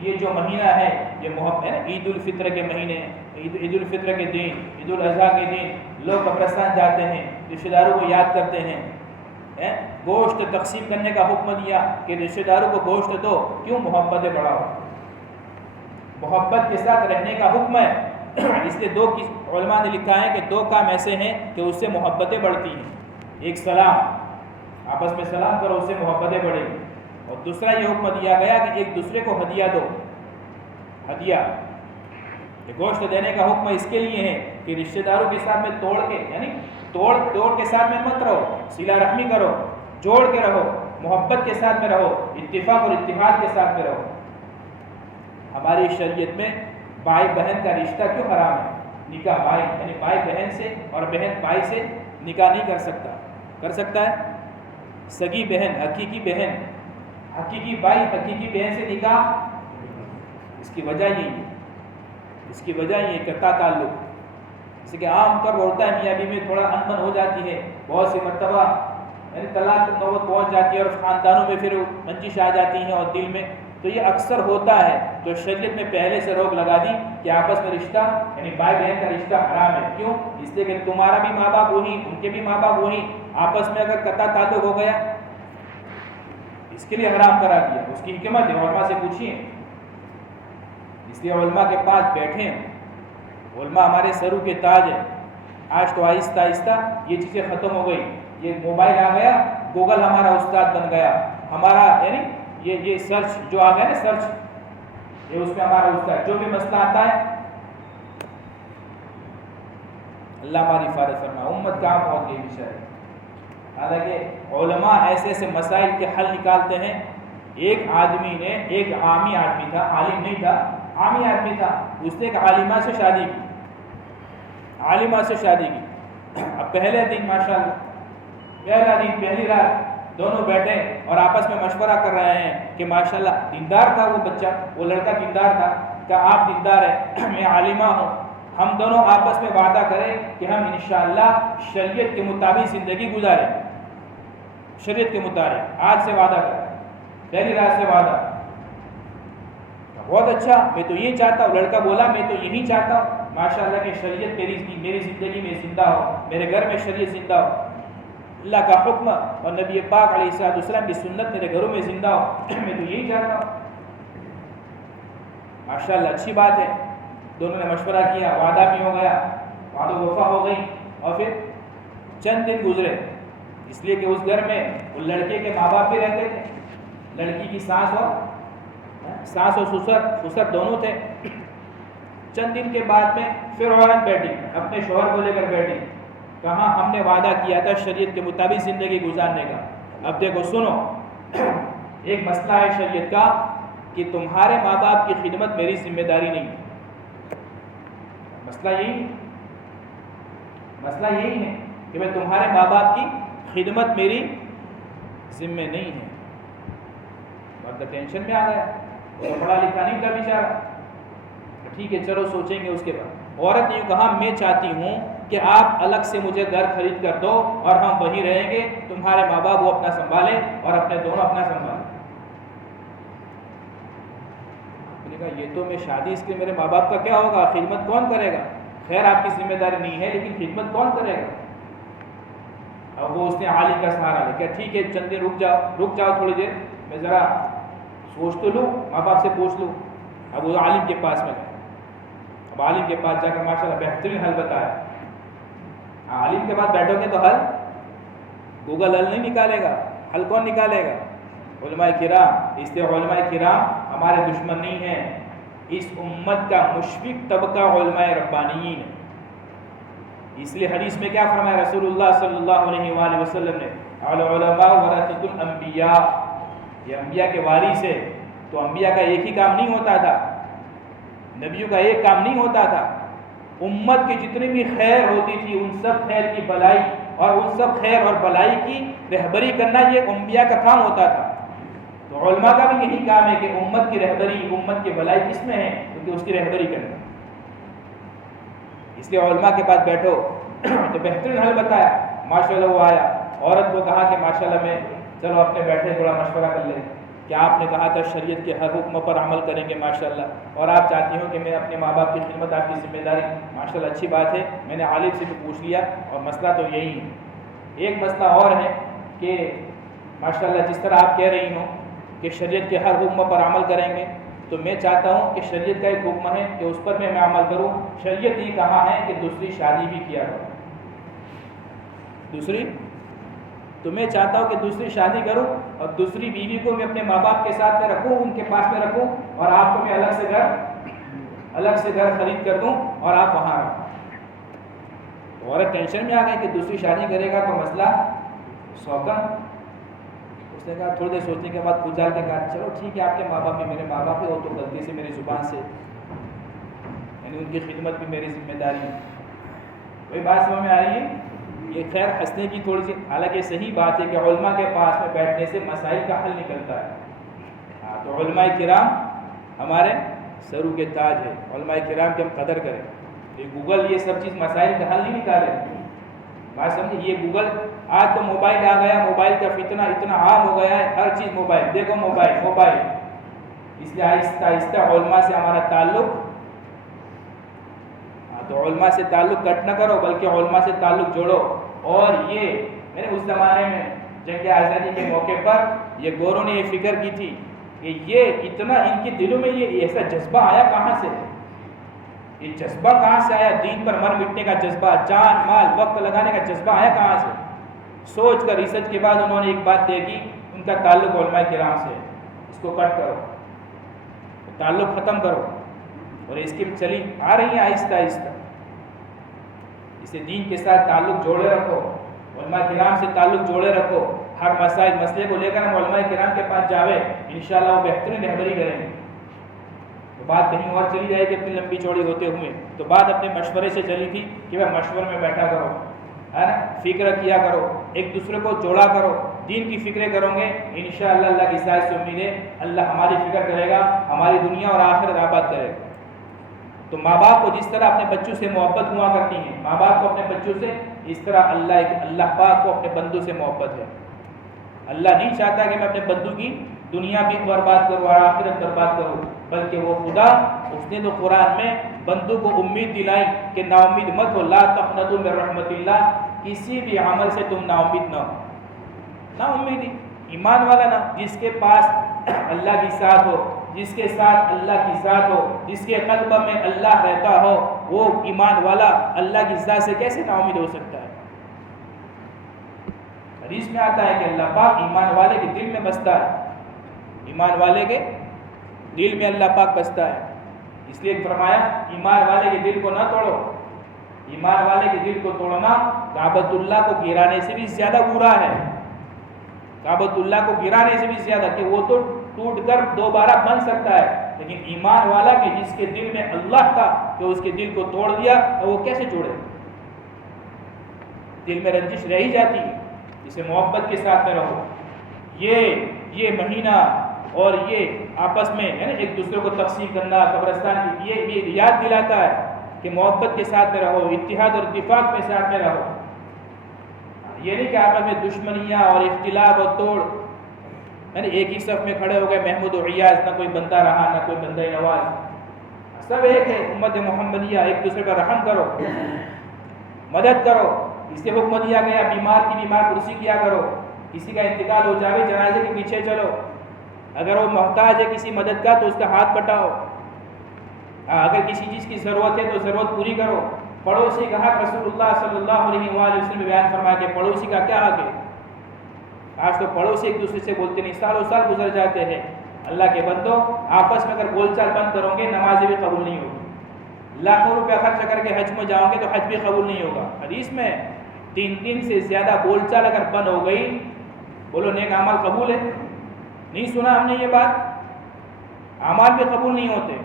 یہ جو مہینہ ہے یہ محبت ہے نا، عید الفطر کے مہینے، عید الفطر کے دن، عید الاضحیٰ کے دن لوگ قبرستان جاتے ہیں، رشتہ داروں کو یاد کرتے ہیں، گوشت تقسیم کرنے کا حکم دیا کہ رشتہ داروں کو گوشت دو، کیوں؟ محبت بڑھاؤ، محبت کے ساتھ رہنے کا حکم ہے۔ اس لیے علماء نے لکھا ہے کہ دو کام ایسے ہیں کہ اس سے محبتیں بڑھتی ہیں، ایک سلام، آپس میں سلام کرو، اس سے محبتیں بڑھیں گی، اور دوسرا یہ حکم دیا گیا کہ ایک دوسرے کو ہدیہ دو، ہدیہ گوشت دینے کا حکم اس کے لیے ہے کہ رشتہ داروں کے ساتھ میں توڑ کے، یعنی توڑ کے ساتھ میں مت رہو، صلہ رحمی کرو، جوڑ کے رہو، محبت کے ساتھ میں رہو، اتفاق اور اتحاد کے ساتھ میں رہو۔ ہماری شریعت میں بھائی بہن کا رشتہ کیوں حرام ہے؟ نکاح بھائی یعنی بھائی بہن سے اور بہن بھائی سے نکاح نہیں کر سکتا، کر سکتا ہے سگی بہن، حقیقی بہن، حقیقی بھائی حقیقی بہن سے نکاح، اس کی وجہ یہی ہے، اس کی وجہ یہ کرتا تعلق، جیسے کہ عام طور پر ہوتا ہے میاں بیوی میں تھوڑا انبن ہو جاتی ہے، بہت سی مرتبہ یعنی طلاق نوبت پہنچ جاتی ہے اور خاندانوں میں پھر رنجش آ جاتی ہیں اور دل میں، تو یہ اکثر ہوتا ہے، تو شریعت میں پہلے سے روک لگا دی کہ آپس میں رشتہ یعنی بھائی بہن کا رشتہ حرام ہے۔ کیوں؟ اس لیے کہ تمہارا بھی ماں باپ وہی، ان کے بھی ماں باپ وہی، آپس میں اگر قطع تعلق ہو گیا اس کے لیے حرام کرا دیا، اس کی حکمت ہے، علماء سے پوچھیے۔ اس لیے علماء کے پاس بیٹھیں، علماء ہمارے سروں کے تاج ہے۔ آج تو آہستہ آہستہ یہ چیزیں ختم ہو گئی، یہ موبائل آ گیا، گوگل ہمارا استاد بن گیا، ہمارا یعنی یہ سرچ جو آ گیا نا، سرچ یہ اس میں ہمارا استاد، جو بھی مسئلہ آتا ہے اللہ ہماری حفاظت فرمائے، امت کہاں پہنچ گئی بیچارے۔ حالانکہ علماء ایسے ایسے مسائل کے حل نکالتے ہیں۔ ایک آدمی نے، ایک عامی آدمی تھا، عالم نہیں تھا، عامی آدمی تھا، اس نے ایک عالمہ سے شادی کی، عالمہ سے شادی کی۔ اب پہلے دن ماشاءاللہ، پہلا دن پہلی رات دونوں بیٹھے اور آپس میں مشورہ کر رہے ہیں کہ ماشاءاللہ دیندار تھا وہ بچہ، وہ لڑکا دیندار تھا، کہ آپ دیندار ہیں، میں عالمہ ہوں، ہم دونوں آپس میں وعدہ کریں کہ ہم انشاءاللہ شریعت کے مطابق زندگی گزاریں، شریعت کے مطابق آج سے وعدہ کریں، پہلی رات سے وعدہ۔ بہت اچھا، میں تو یہ چاہتا ہوں، لڑکا بولا میں تو یہی چاہتا ہوں ماشاءاللہ کہ شریعت میری زندگی میں زندہ ہو، میرے گھر میں شریعت زندہ ہو، اللہ کا حکم اور نبی پاک علیہ السلام کی سنت میرے گھروں میں زندہ ہو، میں تو یہی چاہتا ہوں۔ ماشاءاللہ اچھی بات ہے، دونوں نے مشورہ کیا، وعدہ بھی ہو گیا، وعدہ وفا ہو گئی، اور پھر چند دن گزرے، اس لیے کہ اس گھر میں وہ لڑکے کے ماں باپ بھی رہتے تھے، لڑکی کی ساس اور سسر دونوں تھے۔ چند دن کے بعد میں پھر عورت بیٹھی، اپنے شوہر کو لے کر بیٹھی، کہاں ہم نے وعدہ کیا تھا شریعت کے مطابق زندگی گزارنے کا، اب دیکھو سنو، ایک مسئلہ ہے شریعت کا کہ تمہارے ماں باپ کی خدمت میری ذمہ داری نہیں ہے، مسئلہ یہی ہے کہ میں تمہارے ماں باپ کی خدمت میری ذمہ نہیں ہے۔ مرد ٹینشن میں آ گیا، وہ پڑھا لکھا نہیں تھا بیچارہ، ٹھیک ہے چلو سوچیں گے اس کے بعد۔ عورت نے کہا میں چاہتی ہوں کہ آپ الگ سے مجھے گھر خرید کر دو اور ہم وہیں رہیں گے، تمہارے ماں باپ وہ اپنا سنبھالیں اور اپنے دونوں اپنا سنبھالیں۔ نے کہا یہ تو میں شادی اس کے میرے ماں باپ کا کیا ہوگا، خدمت کون کرے گا؟ خیر آپ کی ذمہ داری نہیں ہے لیکن خدمت کون کرے گا؟ اب وہ اس نے عالم کا سہارا لیا، ٹھیک ہے چند دن رک جاؤ تھوڑی دیر، میں ذرا سوچ تو لوں، ماں باپ سے پوچھ لوں۔ اب وہ عالم کے پاس میں گئے، اب عالم کے پاس جا کر ماشاءاللہ بہترین حل بتایا۔ عالم کے پاس بیٹھو گے تو حل گوگل حل نہیں نکالے گا، حل کون نکالے گا؟ علماء کرام. اس لیے علماء کرام ہمارے دشمن نہیں ہیں. اس امت کا مشفق طبقہ علماء ربانیین ہے. اس لیے حدیث میں کیا فرمایا رسول اللہ صلی اللہ علیہ وآلہ وسلم نے؟ العلماء ورثۃ الانبیاء. یہ انبیاء کے وارث ہے. تو انبیاء کا ایک ہی کام نہیں ہوتا تھا, نبیوں کا ایک کام نہیں ہوتا تھا. امت کی جتنی بھی خیر ہوتی تھی ان سب خیر کی بلائی اور ان سب خیر اور بلائی کی رہبری کرنا یہ انبیاء کا کام ہوتا تھا. تو علماء کا بھی یہی کام ہے کہ امت کی رہبری, امت کی بلائی کس میں ہے؟ کیونکہ اس کی رہبری کرنا. اس لیے علماء کے پاس بیٹھو. تو بہترین حل بتایا. ماشاءاللہ وہ آیا, عورت کو کہا کہ ماشاءاللہ میں چلو اپنے بیٹھے تھوڑا مشورہ کر لیں کہ آپ نے کہا تھا شریعت کے ہر حکم پر عمل کریں گے ماشاءاللہ, اور آپ چاہتی ہو کہ میں اپنے ماں باپ کی خدمت, آپ کی ذمہ داری, ماشاءاللہ اچھی بات ہے. میں نے عالم سے بھی پوچھ لیا اور مسئلہ تو یہی ہے. ایک مسئلہ اور ہے کہ ماشاءاللہ جس طرح آپ کہہ رہی ہوں کہ شریعت کے ہر حکم پر عمل کریں گے, تو میں چاہتا ہوں کہ شریعت کا ایک حکم ہے کہ اس پر میں عمل کروں. شریعت یہ کہا ہے کہ دوسری شادی بھی کیا کرو. دوسری تو میں چاہتا ہوں کہ دوسری شادی کروں اور دوسری بیوی کو میں اپنے ماں باپ کے ساتھ میں رکھوں, ان کے پاس میں رکھوں, اور آپ کو میں الگ سے گھر خرید کر دوں اور آپ وہاں رہو. تو عورت ٹینشن میں آ گئی کہ دوسری شادی کرے گا تو مسئلہ سوکن. اس نے کہا, تھوڑی دیر سوچنے کے بعد پوچھ ڈال کے کہا چلو ٹھیک ہے, آپ کے ماں باپ بھی میرے ماں باپ ہی ہو تو غلطی سے میری زبان سے, یعنی ان کی خدمت بھی میری ذمہ داری ہے. کوئی بات سمجھ میں آ رہی ہے؟ یہ خیر ہنسنے کی تھوڑی سی, حالانکہ صحیح بات ہے کہ علماء کے پاس میں بیٹھنے سے مسائل کا حل نکلتا ہے. ہاں, تو علماء کرام ہمارے سرو کے تاج ہے. علماء کرام کی ہم قدر کریں. یہ گوگل یہ سب چیز مسائل کا حل نہیں نکالے. بات سمجھے؟ یہ گوگل, آج تو موبائل آ گیا, موبائل کا فتنہ اتنا عام ہو گیا ہے, ہر چیز موبائل, دیکھو موبائل. اس لیے آہستہ آہستہ علماء سے ہمارا تعلق, تو علماء سے تعلق کٹ نہ کرو بلکہ علماء سے تعلق جوڑو. اور یہ میں نے اس زمانے میں جنگ آزادی کے موقع پر یہ گوروں نے یہ فکر کی تھی کہ یہ اتنا ان کے دلوں میں یہ ایسا جذبہ آیا کہاں سے؟ یہ جذبہ کہاں سے آیا؟ دین پر مر مٹنے کا جذبہ, جان مال وقت لگانے کا جذبہ آیا کہاں سے؟ سوچ کر ریسرچ کے بعد انہوں نے ایک بات طے کی, ان کا تعلق علماء کرام سے. اس کو کٹ کرو, تعلق ختم کرو. اور اس کی چلی آ رہی ہیں آہستہ آہستہ. اسے دین کے ساتھ تعلق جوڑے رکھو, علماء کرام سے تعلق جوڑے رکھو. ہر مسئلے کو لے کر ہم علماء کرام کے پاس جاوے, انشاءاللہ وہ بہترین رہبری کریں گے. تو بات کہیں اور چلی جائے گی اتنی لمبی چوڑی ہوتے ہوئے. تو بات اپنے مشورے سے چلی تھی کہ بھائی مشورے میں بیٹھا کرو, ہے نا, فکر کیا کرو, ایک دوسرے کو جوڑا کرو. دین کی فکریں کرو گے انشاءاللہ اللہ کی سائے سے امید ہے اللہ ہماری فکر کرے گا, ہماری دنیا اور آخرت آباد کرے گا. تو ماں باپ کو جس طرح اپنے بچوں سے محبت ہوا کرتی ہیں, ماں باپ کو اپنے بچوں سے, اس طرح اللہ پاک کو اپنے بندوں سے محبت ہے. اللہ نہیں چاہتا کہ میں اپنے بندوں کی دنیا بھی برباد کروں اور آخرت برباد کروں, بلکہ وہ خدا, اس نے تو قرآن میں بندوں کو امید دلائی کہ نا امید مت ہو, لا تقنطوا من رحمت اللہ, کسی بھی عمل سے تم نا امید نہ ہو. نا امیدی ایمان والا نا, جس کے پاس اللہ کی ساتھ ہو, جس کے ساتھ اللہ کی ذات ہو, جس کے قلب میں اللہ رہتا ہو, وہ ایمان والا اللہ کی ذات سے کیسے نا امید ہو سکتا ہے؟ حدیث میں آتا ہے کہ اللہ پاک ایمان والے کے دل میں بستا ہے, ایمان والے کے دل میں اللہ پاک بستا ہے. اس لیے فرمایا ایمان والے کے دل کو نہ توڑو. ایمان والے کے دل کو توڑنا کعبۃ اللہ کو گرانے سے بھی زیادہ برا ہے. کعبۃ اللہ کو گرانے سے بھی زیادہ, کہ وہ تو ٹوٹ کر دوبارہ بن سکتا ہے, لیکن ایمان والا کہ جس کے دل میں اللہ تھا کہ اس کے دل کو توڑ دیا, تو وہ کیسے جوڑے؟ دل میں رنجش رہ ہی جاتی ہے. اسے محبت کے ساتھ میں رہو. یہ مہینہ اور یہ آپس میں ہے نا ایک دوسرے کو تقسیم کرنا, قبرستان کی, یہ یاد دلاتا ہے کہ محبت کے ساتھ میں رہو, اتحاد اور اتفاق کے ساتھ میں رہو. یہ نہیں کہ آپس میں دشمنیاں اور اختلاف اور توڑ, یعنی ایک ہی صف میں کھڑے ہو گئے محمود و ریاض, نہ کوئی بندہ رہا نہ کوئی بندہ نواز, سب ایک ہے. امت محمدیہ, ایک دوسرے پر رحم کرو, مدد کرو. اس سے حکم دیا گیا بیمار کی بیمار کرسی کیا کرو, کسی کا انتقال ہو جائے جنازے کے پیچھے چلو, اگر وہ محتاج ہے کسی مدد کا تو اس کا ہاتھ بٹاؤ, اگر کسی چیز کی ضرورت ہے تو ضرورت پوری کرو. پڑوسی کا حق رسول اللہ صلی اللہ علیہ وآلہ وسلم بیان فرمایا کہ پڑوسی کا کیا حق ہے؟ آج تو پڑوسی ایک دوسرے سے بولتے نہیں، سالوں سال گزر جاتے ہیں۔ اللہ کے بندو، آپس میں اگر بول چال بند کرو گے نمازیں بھی قبول نہیں ہوگی۔ لاکھوں روپیہ خرچ کر کے حج میں جاؤ گے تو حج بھی قبول نہیں ہوگا۔ حدیث میں 3 دن سے زیادہ بول چال اگر بند ہو گئی، بولو نیک اعمال قبول ہے؟ نہیں سنا ہم نے یہ بات؟ اعمال بھی قبول نہیں ہوتے۔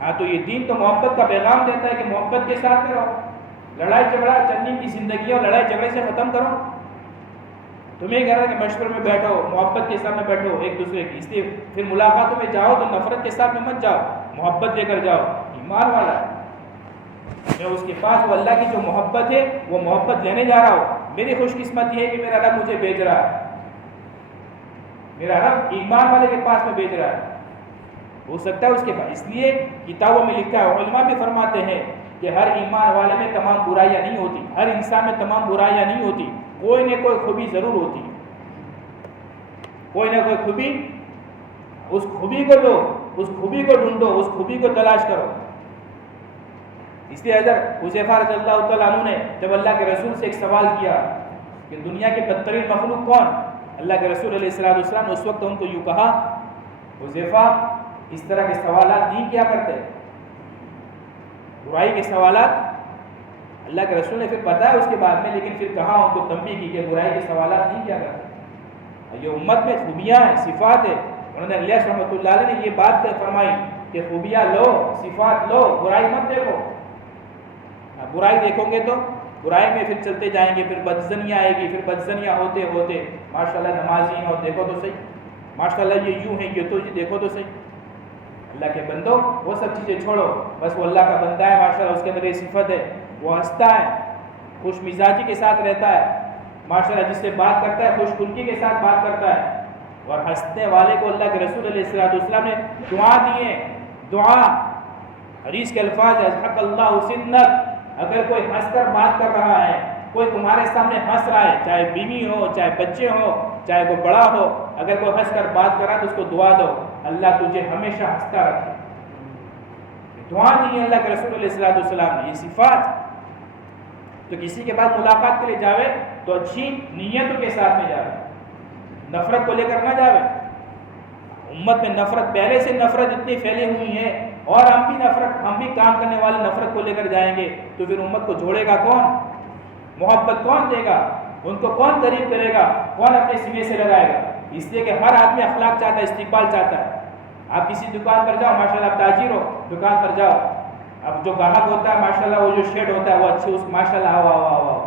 ہاں تو یہ دین تو محبت کا پیغام دیتا ہے کہ محبت کے ساتھ رہو، لڑائی جھگڑا چند دن کی زندگی اور لڑائی جھگڑے سے ختم کرو۔ تمہیں کہہ رہا ہے کہ مشورے میں بیٹھو، محبت کے ساتھ میں بیٹھو ایک دوسرے کی، اس لیے پھر ملاقاتوں میں جاؤ تو نفرت کے ساتھ میں مت جاؤ، محبت لے کر جاؤ۔ ایمان والا میں اس کے پاس وہ اللہ کی جو محبت ہے وہ محبت لینے جا رہا ہوں۔ میری خوش قسمت یہ ہے کہ میرا رب مجھے بھیج رہا ہے، میرا رب ایمان والے کے پاس میں بھیج رہا ہے۔ ہو سکتا ہے اس کے پاس، اس لیے کتابوں میں لکھا ہے، علماء بھی فرماتے ہیں کہ ہر ایمان والے میں تمام برائیاں نہیں ہوتی، ہر انسان میں تمام برائیاں نہیں ہوتی، کوئی نہ کوئی خوبی ضرور ہوتی ہے، کوئی نہ کوئی خوبی۔ اس خوبی کو لو، اس خوبی کو ڈھونڈو، اس خوبی کو تلاش کرو۔ اس لیے حضرت حذیفہ رضی اللہ تعالیٰ عنہ نے جب اللہ کے رسول سے ایک سوال کیا کہ دنیا کے بدترین مخلوق کون، اللہ کے رسول علیہ السلام نے اس وقت ان کو یوں کہا، حذیفہ اس طرح کے سوالات نہیں کیا کرتے، برائی کے سوالات۔ اللہ کے رسول نے پھر بتایا اس کے بعد میں، لیکن پھر کہا ان کو تنبیہ کی کہ برائی کے سوالات نہیں کیا کرتے۔ یہ امت میں خوبیاں ہیں، صفات ہے، انہوں نے الیاس رحمۃ اللہ علیہ نے یہ بات فرمائی کہ خوبیاں لو، صفات لو، برائی مت دیکھو۔ برائی دیکھو گے تو برائی میں پھر چلتے جائیں گے، پھر بدزنیاں آئے گی، پھر بدزنیاں ہوتے ہوتے ماشاءاللہ نمازی ہیں اور دیکھو تو صحیح، ماشاءاللہ یہ یوں ہے، یہ تو یہ دیکھو تو صحیح۔ اللہ کے بندو وہ سب چیزیں چھوڑو، بس وہ اللہ کا بندہ ہے، ماشاءاللہ اس کے اندر یہ صفت ہے، وہ ہنستا ہے، خوش مزاجی کے ساتھ رہتا ہے، ماشاءاللہ جس سے بات کرتا ہے خوش خلقی کے ساتھ بات کرتا ہے۔ اور ہنسنے والے کو اللہ کے رسول علیہ السلام نے دعا دیے، دعا، حدیث کے الفاظ ہے، حق اللہ سنک، اگر کوئی ہنس کر بات کر رہا ہے، کوئی تمہارے سامنے ہنس رہا ہے، چاہے بیوی ہو، چاہے بچے ہو، چاہے کوئی بڑا ہو، اگر کوئی ہنس کر بات کر رہا ہے تو اس کو دعا دو، اللہ تجھے ہمیشہ ہنستا رکھے۔ دعا دی اللہ کے رسول علیہ السلام نے، یہ صفات۔ تو کسی کے بعد ملاقات کے لیے جاوے تو اچھی نیتوں کے ساتھ میں جاوے، نفرت کو لے کر نہ جاوے۔ امت میں نفرت، پہلے سے نفرت اتنی پھیلی ہوئی ہے، اور ہم بھی کام کرنے والے نفرت کو لے کر جائیں گے تو پھر امت کو جوڑے گا کون؟ محبت کون دے گا؟ ان کو کون قریب کرے گا؟ کون اپنے سینے سے لگائے گا؟ اس لیے کہ ہر آدمی اخلاق چاہتا ہے، استقبال چاہتا ہے۔ آپ کسی دکان پر جاؤ، ماشاءاللہ آپ تاجر ہو، دکان پر جاؤ، اب جو گاہک ہوتا ہے ماشاءاللہ وہ جو شیڈ ہوتا ہے وہ اچھے، اس ماشاءاللہ آؤ آؤ آؤ آؤ،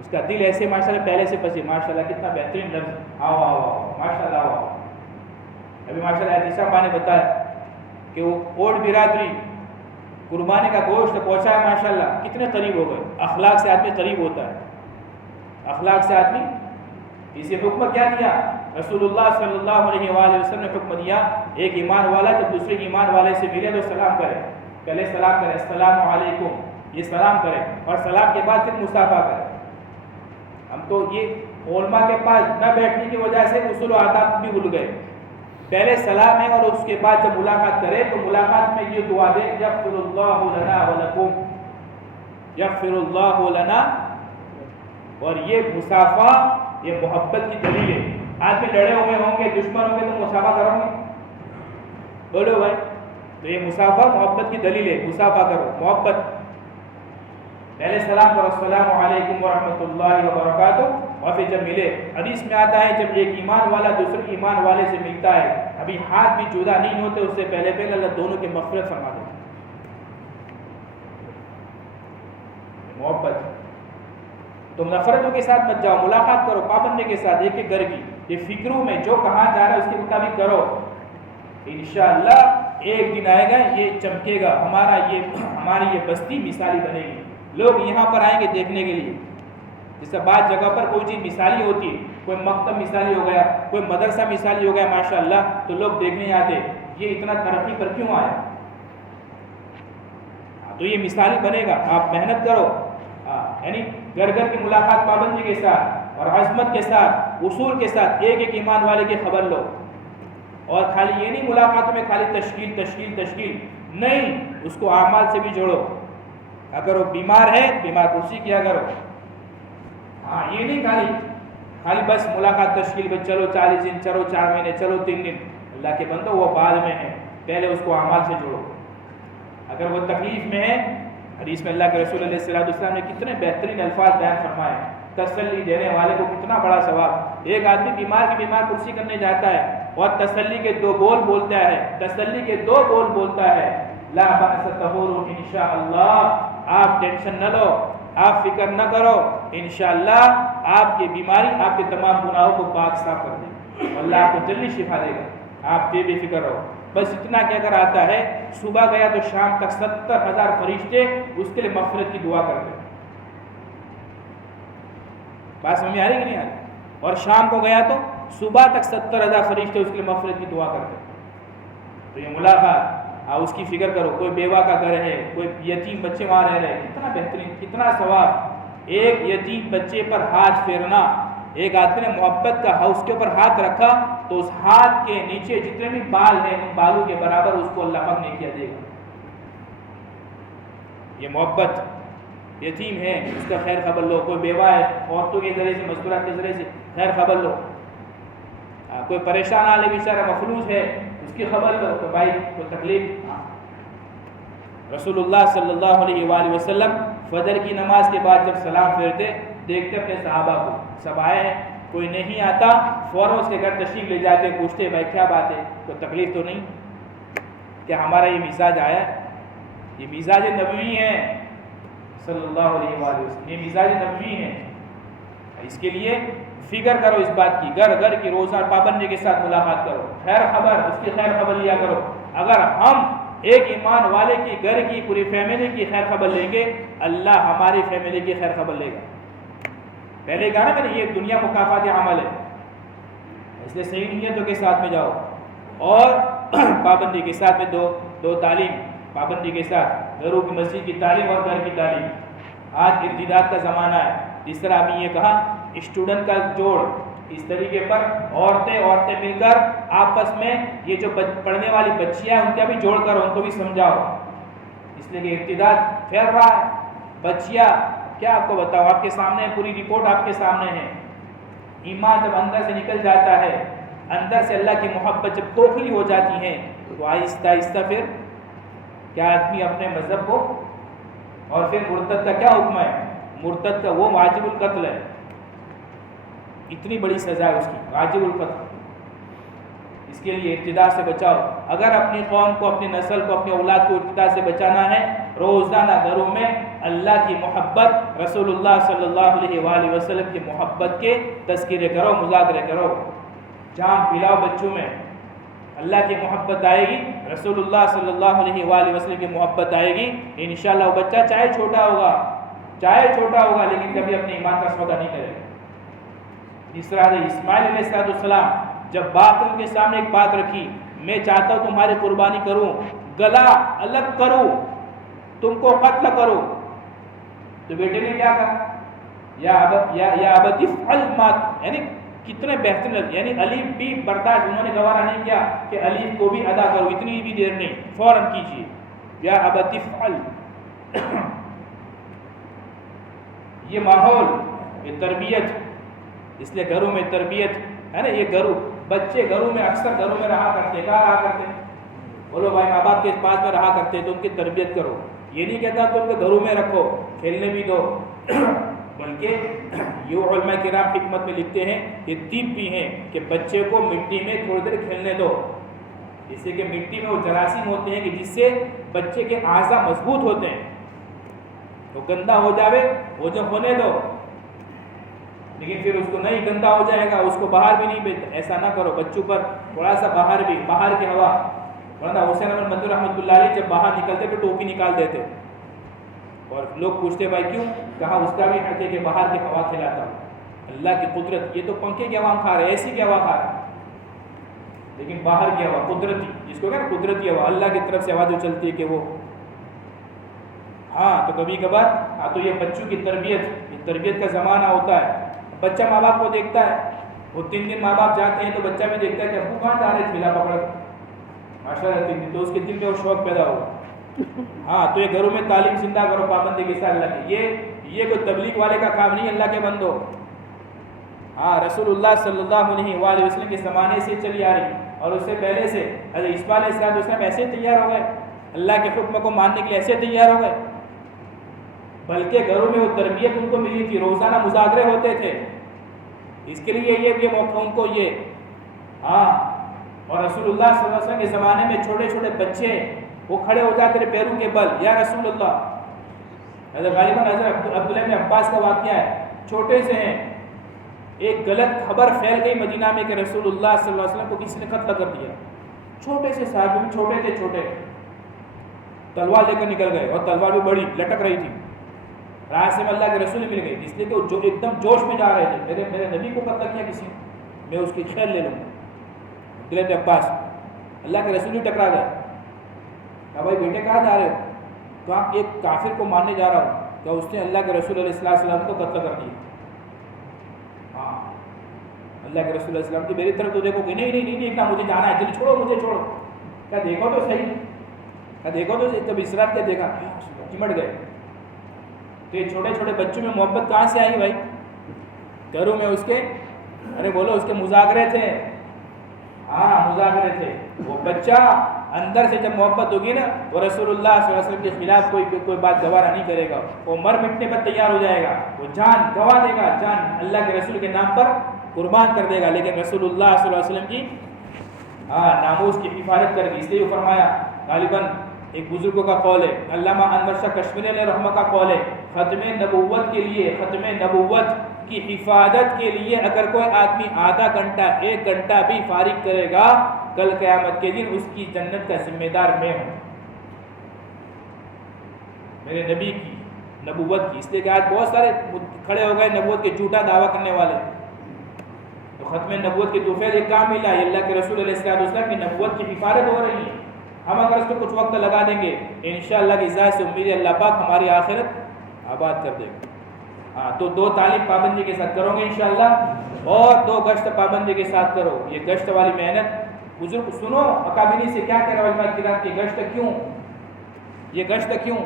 اس کا دل ایسے ماشاءاللہ پہلے سے پسی، ماشاءاللہ کتنا بہترین لفظ، آؤ آؤ آؤ ماشاءاللہ آؤ آؤ۔ ابھی ماشاءاللہ احتساب نے بتایا کہ وہ اوٹ برادری قربانی کا گوشت پہنچا ہے، ماشاءاللہ کتنے قریب ہو گئے۔ اخلاق سے آدمی قریب ہوتا ہے، اخلاق سے آدمی۔ اسی حکم کیا دیا رسول اللہ صلی اللہ علیہ وآلہ وسلم نے؟ حکم دیا ایک ایمان والا جب دوسرے ایمان والے سے ملے تو سلام کرے، پہلے سلام کرے، السلام علیکم، یہ سلام کرے، اور سلام کے بعد پھر مصافحہ کرے۔ ہم تو یہ علماء کے پاس نہ بیٹھنے کی وجہ سے اصول و آداب بھی بھول گئے۔ پہلے سلام ہے اور اس کے بعد جب ملاقات کرے تو ملاقات میں یہ دعا دے، یغفر اللہ لنا ولکم، یغفر اللہ لنا۔ اور یہ مصافحہ یہ محبت کی دلیل ہے۔ آدمی لڑے ہوئے ہوں گے، دشمن ہوں گے تو مصافحہ کرو گے؟ بولو بھائی، تو یہ مصافحہ محبت کی دلیل ہے، مصافحہ کرو، محبت۔ پہلے سلام کرو، السلام علیکم ورحمۃ اللہ وبرکاتہ، اور پھر جب ملے، حدیث میں آتا ہے جب ایک ایمان والا دوسرے ایمان والے سے ملتا ہے، ابھی ہاتھ بھی جدا نہیں ہوتے، اس سے پہلے اللہ دونوں کی مغفرت فرما دیتا ہے۔ محبت، تم نفرتوں کے ساتھ مت جاؤ، ملاقات کرو پابندی کے ساتھ، ایک ایک گھر کی، یہ فکروں میں جو کہاں جا رہا ہے اس کے مطابق کرو، انشاءاللہ ایک دن آئے گا یہ چمکے گا، ہماری یہ بستی مثالی بنے گی، لوگ یہاں پر آئیں گے دیکھنے کے لیے۔ جیسے بعض جگہ پر کوئی چیز مثالی ہوتی ہے، کوئی مکتب مثالی ہو گیا، کوئی مدرسہ مثالی ہو گیا ماشاءاللہ، تو لوگ دیکھنے آتے یہ اتنا ترقی پر کیوں آیا، تو یہ مثالی بنے گا۔ آپ محنت کرو، یعنی گھر گھر کی ملاقات پابندی کے ساتھ اور عظمت کے ساتھ، اصول کے ساتھ، ایک ایک ایمان والے کی خبر لو، اور خالی یہ نہیں ملاقاتوں میں خالی تشکیل نہیں، اس کو اعمال سے بھی جوڑو۔ اگر وہ بیمار ہے، بیمار پرسی کیا کرو، یہ نہیں خالی بس ملاقات تشکیل میں چلو 40 دن، چلو 4 مہینے، چلو 3 دن. اللہ کے بندو وہ بعد میں ہے، پہلے اس کو اعمال سے جوڑو. اگر وہ تکلیف میں ہے، حدیث میں اللہ کے رسول علیہ السلام نے کتنے بہترین الفاظ بیان فرمائے، تسلی دینے والے کو کتنا بڑا ثواب. ایک آدمی بیمار کرسی کرنے جاتا ہے اور تسلی کے 2 بول بولتا ہے، لا بأس طہور انشاءاللہ، آپ ٹینشن نہ لو، آپ فکر نہ کرو، انشاءاللہ آپ کی بیماری آپ کے تمام گناہوں کو پاک صاف کر دے گا، اللہ آپ کو جلدی شفا دے گا، آپ بے فکر رہو. بس اتنا کہ اگر آتا ہے صبح گیا تو شام تک 70,000 فرشتے اس کے لیے مغفرت کی دعا کرتے ہیں. بات سمجھ آ رہی کہ نہیں آ رہی؟ اور شام کو گیا تو صبح تک 70,000 فرشتے اس کے لیے مغفرت کی دعا کرتے ہیں. تو یہ ملاقات اس کی فکر کرو. کوئی بیوہ کا گھر ہے، کوئی یتیم بچے وہاں رہ رہے ہیں، کتنا بہترین، کتنا ثواب. ایک یتیم بچے پر ہاتھ پھیرنا، ایک آدمی نے محبت کا اس کے اوپر ہاتھ رکھا تو اس ہاتھ کے نیچے جتنے بھی بال ہیں ان بالوں کے برابر اس کو اللہ پاک نے کیا دے گا. یہ محبت. یتیم ہے اس کا خیر خبر لو. کوئی بیوہ ہے، عورتوں کے ذریعے سے، مزدورات کے ذریعے سے خیر خبر لو. کوئی پریشان والے بیچارہ مفلوج ہے اس کی خبر لو تو بھائی کوئی تکلیف. رسول اللہ صلی اللہ علیہ وآلہ وسلم فجر کی نماز کے بعد جب سلام پھیرتے دیکھتے اپنے صحابہ کو، سب آئے ہیں، کوئی نہیں آتا فوراً اس کے گھر تشریف لے جاتے، پوچھتے بھائی کیا بات ہے، کوئی تکلیف تو نہیں؟ کیا ہمارا یہ مزاج آیا؟ یہ مزاج نبوی ہے صلی اللہ علیہ وآلہ وسلم، یہ مزاج نبوی ہے. اس کے لیے فکر کرو اس بات کی، گھر گھر کی روزہ پابندی کے ساتھ ملاقات کرو، خیر خبر اس کی خیر خبر لیا کرو. اگر ہم ایک ایمان والے کی گھر کی پوری فیملی کی خیر خبر لیں گے، اللہ ہماری فیملی کی خیر خبر لے گا. پہلے کہا نا کہ یہ دنیا مکافات عمل ہے، اس لیے صحیح نیتوں کے ساتھ میں جاؤ اور پابندی کے ساتھ میں دو تعلیم، پابندی کے ساتھ گھروں کی مسجد کی تعلیم اور گھر کی تعلیم. آج ارتداد کا زمانہ ہے، جس طرح ابھی یہ کہا اسٹوڈنٹ کا جوڑ، اس طریقے پر عورتیں مل کر آپس میں یہ جو پڑھنے والی بچیاں ہیں ان کا بھی جوڑ کر ان کو بھی سمجھاؤ. اس لیے کہ ارتداد پھیل رہا ہے. بچیاں کیا آپ کو بتاؤ، آپ کے سامنے پوری رپورٹ آپ کے سامنے ہے. ایمان جب اندر سے نکل جاتا ہے، اندر سے اللہ کی محبت جب کھوکھلی ہو جاتی ہے تو آہستہ آہستہ پھر کیا آدمی اپنے مذہب کو، اور پھر مرتد کا کیا حکم ہے؟ مرتد کا وہ واجب القتل ہے، اتنی بڑی سزا ہے اس کی، واجب القتل. اس کے لیے ارتداد سے بچاؤ. اگر اپنی قوم کو، اپنی نسل کو، اپنی اولاد کو ارتداد سے بچانا ہے، روزانہ گھروں میں اللہ کی محبت، رسول اللہ صلی اللہ علیہ وآلہ وسلم کی محبت کے تذکرے کرو، مذاکرے کرو. جام پلاؤ بچوں میں، اللہ کی محبت آئے گی، رسول اللہ صلی اللہ علیہ وآلہ وسلم کی محبت آئے گی. انشاءاللہ وہ بچہ چاہے چھوٹا ہوگا لیکن کبھی اپنے ایمان کا سودا نہیں کرے گا. اس طرح سے اسماعیل علیہ السلام جب باپ نے ان کے سامنے ایک بات رکھی، میں چاہتا ہوں تمہاری قربانی کروں، گلا الگ کروں، تم کو قتل کروں، تو بیٹے نے کیا کہا؟ یا ابت افعل ما، یعنی کتنے بہترین، یعنی الف بھی برداشت، انہوں نے گوارا نہیں کیا کہ الف کو بھی ادا کرو، اتنی بھی دیر نہیں، فوراً کیجیے. یا ابت افعل. یہ ماحول، یہ تربیت، اس لیے گھروں میں تربیت ہے نا. یہ بچے گھروں میں اکثر گھروں میں رہا کرتے، کہاں رہا کرتے؟ بولو بھائی، ماں باپ کے پاس میں رہا کرتے تو ان کی تربیت کرو. یہ نہیں کہتا تو ان کے گھروں میں رکھو، کھیلنے بھی دو، بلکہ یہ علماء کرام حکمت میں لکھتے ہیں، یہ طب بھی ہیں کہ بچے کو مٹی میں تھوڑی دیر کھیلنے دو. اس سے کہ مٹی میں وہ جراثیم ہوتے ہیں کہ جس سے بچے کے اعضاء مضبوط ہوتے ہیں. وہ گندا ہو جاوے وہ جو ہونے دو، لیکن پھر اس کو نہیں گندا ہو جائے گا، اس کو باہر بھی نہیں بھیجتا. ایسا نہ کرو. بچوں پر تھوڑا سا باہر کی ہوا، ورنہ حسین احمد مدنی رحمۃ اللہ علیہ جب باہر نکلتے تو ٹوپی نکال دیتے، اور لوگ پوچھتے بھائی کیوں؟ کہا اس کا بھی حق ہے کہ باہر کی ہوا کھلاتا ہوں. اللہ کی قدرت، یہ تو پنکھے کی ہوا ہم کھا رہے ہیں، ایسی کی ہوا کھا رہے ہیں، لیکن باہر کی ہوا قدرتی، جس کو کہنا قدرتی ہوا، اللہ کی طرف سے ہوا جو چلتی ہے کہ وہ تو کبھی کبھار تو یہ بچوں کی تربیت، یہ تربیت کا زمانہ ہوتا ہے. بچہ ماں باپ کو دیکھتا ہے، وہ 3 دن ماں باپ جاتے ہیں تو بچہ بھی دیکھتا ہے کہ ابو کہاں جا رہے تھیلا پکڑ، ماشاء اللہ 3 دن، تو اس کے دل میں وہ شوق پیدا ہوگا. تو یہ گھروں میں تعلیم زندہ کرو پابندی کے ساتھ اللہ کی. یہ کوئی تبلیغ والے کا کام نہیں، اللہ کے بندو. ہاں رسول اللہ صلی اللہ علیہ وآلہ وسلم کے زمانے سے چلی آ رہی، اور اس سے پہلے سے حضرت اسماعیل علیہ السلام ایسے تیار ہو گئے، اللہ کے حکم کو ماننے کے لیے ایسے تیار ہو گئے، بلکہ گھروں میں وہ تربیت ان کو ملی تھی، روزانہ مذاکرے ہوتے تھے، اس کے لیے یہ موقع ان کو یہ اور رسول اللہ صلی اللہ علیہ وسلم کے زمانے میں چھوٹے چھوٹے بچے وہ کھڑے ہو جاتے تھے پیروں کے بل، یا رسول اللہ۔ حضرت غالباً حضرت عبداللہ بن عباس کا واقعہ ہے، چھوٹے سے ہیں، ایک غلط خبر پھیل گئی مدینہ میں کہ رسول اللہ صلی اللہ علیہ وسلم کو کسی نے قتل کر دیا، چھوٹے سے صحابی، چھوٹے تھے، چھوٹے، تلوار لے کر نکل گئے، اور تلوار بھی بڑی لٹک رہی تھی، راستے میں اللہ کے رسول مل گئی، اس لیے کہ وہ جو ایک دم جوش میں جا رہے تھے، میرے نبی کو قتل کیا کسی نے، میں اس کی خیر لے لوں۔ عبداللہ بن عباس اللہ کے رسول ہی ٹکرا گئے، کہا بھائی بیٹے کہاں جا رہے ہو؟ تو آپ ایک کافر کو ماننے جا رہا ہوں، کہ اس نے اللہ کے رسول علیہ السلام کو قتل کر دیا۔ اللہ کے رسول علیہ السلام کی میری طرف تو دیکھو کہ نہیں دیکھنا، مجھے جانا ہے، جلدی چھوڑو، مجھے چھوڑو۔ کیا دیکھو تو صحیح، کیا دیکھو تو صحیح، جب اسرار کیا دیکھا، چمٹ گئے۔ تو یہ چھوٹے چھوٹے بچوں میں محبت کہاں سے آئی بھائی؟ گھروں میں اس کے، ارے بولو، اس کے مذاکرے تھے، مذاکرے تھے۔ وہ بچہ اندر سے جب محبت ہوگی نا، وہ رسول اللہ صلی اللہ علیہ وسلم کے خلاف کوئی بات گوارا نہیں کرے گا، وہ مر مٹنے پر تیار ہو جائے گا، وہ جان گوا دے گا، جان اللہ کے رسول کے نام پر قربان کر دے گا، لیکن رسول اللہ صلی اللہ علیہ وسلم کی ناموس کی حفاظت کرے گی۔ اس لیے وہ فرمایا، غالباً ایک بزرگوں کا قول ہے، علامہ انور شاہ کشمیری علیہ رحمہ کا قول ہے، ختم نبوت کے لیے، ختم نبوت کی حفاظت کے لیے اگر کوئی آدمی آدھا گھنٹہ 1 گھنٹہ بھی فارغ کرے گا، کل قیامت کے دن اس کی جنت کا ذمہ دار میں ہوں، میرے نبی کی نبوت کی۔ اس لیے کہ آج بہت سارے کھڑے ہو گئے نبوت کے جھوٹا دعویٰ کرنے والے، تو ختم نبوت کے توفیل ایک کام ملا ہے، اللہ کے رسول علیہ السلام کی نبوت کی حفاظت ہو رہی ہے۔ ہم اگر اس پہ کچھ وقت لگا دیں گے، انشاءاللہ کی ذات سے امید ہے اللہ پاک ہماری آخرت آباد کر دے گا۔ تو 2 تعلیم پابندی کے ساتھ کرو گے انشاءاللہ، اور 2 گشت پابندی کے ساتھ کرو۔ یہ گشت والی محنت، بزرگ سنو اکابرین سے کیا کہہ رہا ہے علماء کرام کہ گشت کیوں، یہ گشت کیوں،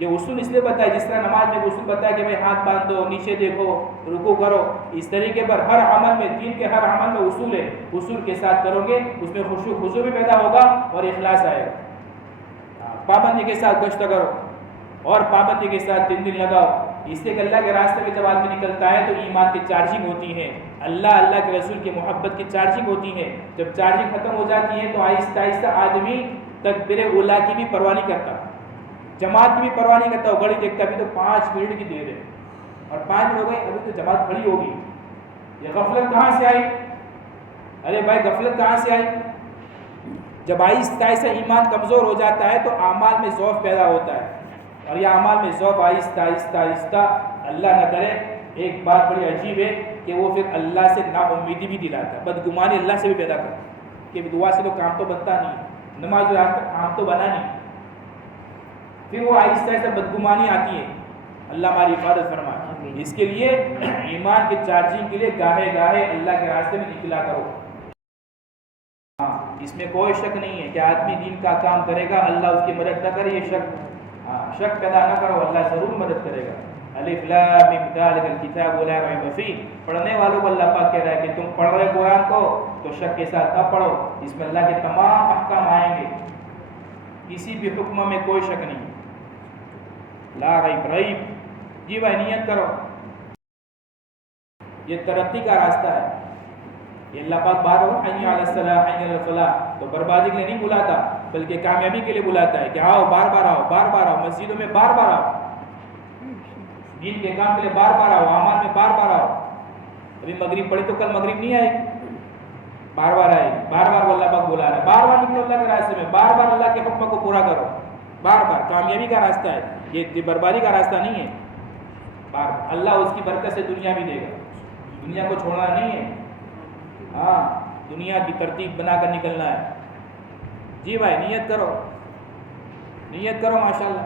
یہ اصول اس لیے بتایا، جس طرح نماز میں اصول بتایا کہ بھائی ہاتھ باندھ دو، نیچے دیکھو، رکوع کرو، اس طریقے پر ہر عمل میں، دین کے ہر عمل میں اصول ہے، اصول کے ساتھ کرو گے، اس میں خشوع خضوع بھی پیدا ہوگا اور اخلاص آئے گا۔ پابندی کے ساتھ گشت کرو، اور پابندی کے ساتھ 3 دن لگاؤ، اس سے کہ اللہ کے راستے میں جب آدمی نکلتا ہے تو ایمان کی چارجنگ ہوتی ہے، اللہ کے رسول کی محبت کی چارجنگ ہوتی ہے۔ جب چارجنگ ختم ہو جاتی ہے تو آہستہ آہستہ آدمی تکبیر اولیٰ کی بھی پرواہ نہیں کرتا، جماعت کی بھی پرواہ نہیں کرتا، وہ گھڑی دیکھتا ابھی تو 5 منٹ کی دیر ہے، اور 5 منٹ ہو گئے، ابھی تو جماعت کھڑی ہوگی، یہ غفلت کہاں سے آئی؟ ارے بھائی غفلت کہاں سے آئی؟ جب آہستہ آہستہ ایمان کمزور ہو جاتا ہے تو اعمال میں ضعف پیدا ہوتا ہے، اور یہ اعمال میں ضعف آہستہ آہستہ آہستہ، اللہ نہ کرے، ایک بات بڑی عجیب ہے کہ وہ پھر اللہ سے نا امیدی بھی دلاتا ہے، بدگمانی اللہ سے بھی پیدا کرتا ہے کہ دعا سے تو کام تو بنتا نہیں، نماز و راستہ کام تو بنا نہیں، پھر وہ آہستہ آہستہ بدگمانی آتی ہے۔ اللہ ہماری حفاظت فرمائے۔ اس کے لیے ایمان کے چارجنگ کے لیے گاہے گاہے اللہ کے راستے میں نکلا کرو۔ اس میں کوئی شک نہیں ہے کہ آدمی دین کا کام کرے گا، اللہ اس کی مدد نہ کرے، یہ شک پیدا نہ کرو، اللہ ضرور مدد کرے گا۔ الف لام میم ذالک الکتاب لا ریب فیہ، پڑھنے والوں کو اللہ پاک کہہ رہا ہے کہ تم پڑھ رہے قرآن کو تو شک کے ساتھ نہ پڑھو، اس میں اللہ کے تمام احکام آئیں گے، کسی بھی حکم میں کوئی شک نہیں، لا ریب۔ جی بھائی نیت کرو، یہ ترقی کا راستہ ہے، یہ اللہ پاک بار بار حی علی الصلاح حی علی الفلاح تو بربادی کے لیے نہیں بلاتا، بلکہ کامیابی کے لیے بلاتا ہے کہ آؤ، بار بار آؤ، بار بار آؤ، مسجدوں میں بار بار آؤ، دین کے کام کے لیے بار بار آؤ، اعمال میں بار بار آؤ۔ ابھی مغرب پڑھی تو کل مغرب نہیں آئے گی، بار بار آئے گی، بار بار اللہ پاک بلا رہا ہے، بار بار نکلو اللہ کے راستے میں، بار بار اللہ کے حکم کو پورا کرو، بار بار کامیابی کا راستہ ہے، یہ بربادی کا راستہ نہیں ہے۔ بار اللہ اس کی برکت سے دنیا بھی دے گا، دنیا کو چھوڑنا نہیں ہے، دنیا کی ترتیب بنا کر نکلنا ہے۔ جی بھائی نیت کرو، نیت کرو ماشاءاللہ۔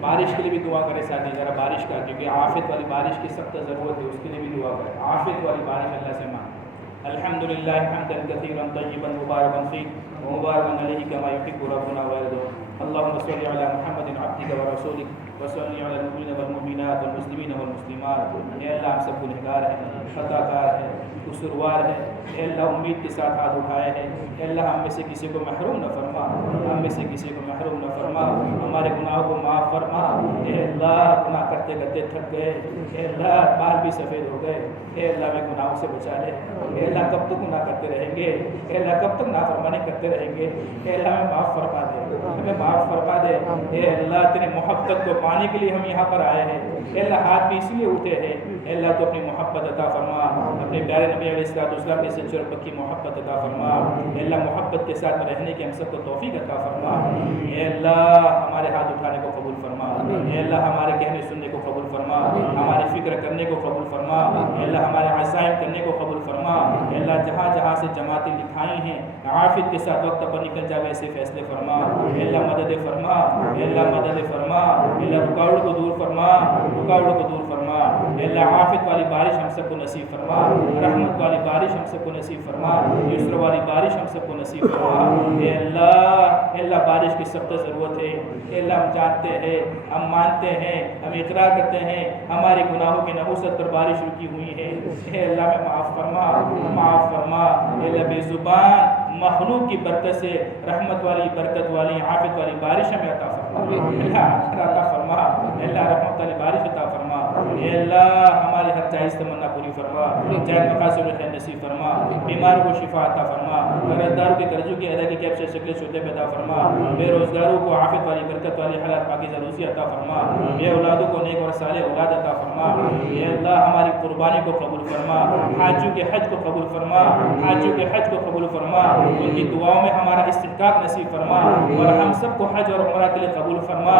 بارش کے لیے بھی دعا کرے ساتھی، ذرا بارش کا، کیونکہ عافیت والی بارش کی سخت ضرورت ہے، اس کے لیے بھی دعا کرے، عافیت والی بارش اللہ سے مانگ۔ الحمدللہ حمدا کثیرا طیبا مبارکا فیہ ومبارکا علیہ کما یحب ربنا ویرضا۔ اللهم صل على محمد عبدك ورسولك وصل على المؤمنین والمؤمنات والمسلمین والمسلمات۔ اے اللہ ہم سب گنہگار ہیں، خطا کار ہیں، قصوروار ہیں، اے اللہ امید کے ساتھ ہاتھ اٹھائے ہیں، اے اللہ ہم میں سے کسی کو محروم نہ فرما، ہم میں سے کسی کو محروم نہ فرما، ہمارے گناہوں کو معاف فرما۔ اے اللہ گناہ کرتے کرتے تھک گئے، اے اللہ بال بھی سفید ہو گئے، اے اللہ ہمیں گناہوں سے بچا لے۔ اے اللہ کب تک گناہ کرتے رہیں گے، اے اللہ کب تک نافرمانی کرتے رہیں گے، اے اللہ ہمیں معاف فرما دے، ہمیں معاف فرما دے۔ اے اللہ تیری محبت کو پانے کے لیے ہم یہاں پر آئے ہیں، اے اللہ ہاتھ بھی اس لیے اٹھے ہیں، اے اللہ تو اپنی محبت عطا فرما، اپنے پیارے نبی علیہ السلام کے سچے اور پکی محبت عطا فرما۔ اے اللہ محبت کے ساتھ رہنے کی ہم سب کو توفیق عطا فرما۔ اے اللہ ہمارے ہاتھ اٹھانے کو قبول فرما، اے اللہ ہمارے کہنے سننے کو قبول فرما، ہمارے فکر کرنے کو قبول فرما، اے اللہ ہمارے عزائم کرنے کو قبول فرما۔ اے اللہ جہاں جہاں سے جماعتیں لکھائی ہیں عافیت کے ساتھ وقت پر نکل جائے ایسے فیصلے فرما۔ اے اللہ مدد فرما، اے اللہ مدد فرما، اے اللہ رکاوٹ کو دور فرما، رکاوٹ کو دور فرما۔ اے اللہ عافیت والی بارش ہم سب کو نصیب فرما، رحمت والی بارش ہم سب کو نصیب فرما، یسر والی بارش ہم سب کو نصیب فرما۔ اے اللہ بارش کی سخت ضرورت ہے، اے اللہ ہم جانتے ہیں، ہم مانتے ہیں، ہم اقرار کرتے ہیں ہمارے گناہوں کی نحوست پر بارش رکی ہوئی ہے۔ اے اللہ میں معاف فرما، معاف فرما۔ اے اللہ بے زبان مخلوق کی برکت سے رحمت والی برکت والی عافیت والی بارش ہمیں عطا فرما، اللہ عطا فرما، اللہ رحمت والی بارش عطا فرما۔ اے اللہ ہماری ہر جائز تمنا پوری فرما، جائز مقاصد میں خیر نصیب فرما، بیماروں کو شفا عطا فرما، قرضداروں کے قرضوں کی ادائیگی کے ابشر شکل شدے پیدا فرما، بے روزگاروں کو عافیت والی برکت والی حلال پاکیزہ روزی عطا فرما، بے اولادوں کو نیک اور صالح اولاد عطا فرما۔ اے اللہ ہماری قربانی کو قبول فرما، حاجیوں کے حج کو قبول فرما، حاجیوں کے حج کو قبول فرما، ان کی دعاؤں میں ہمارا استحقاق نصیب فرما، اور ہم سب کو حج اور عمرہ کے لیے قبول فرما،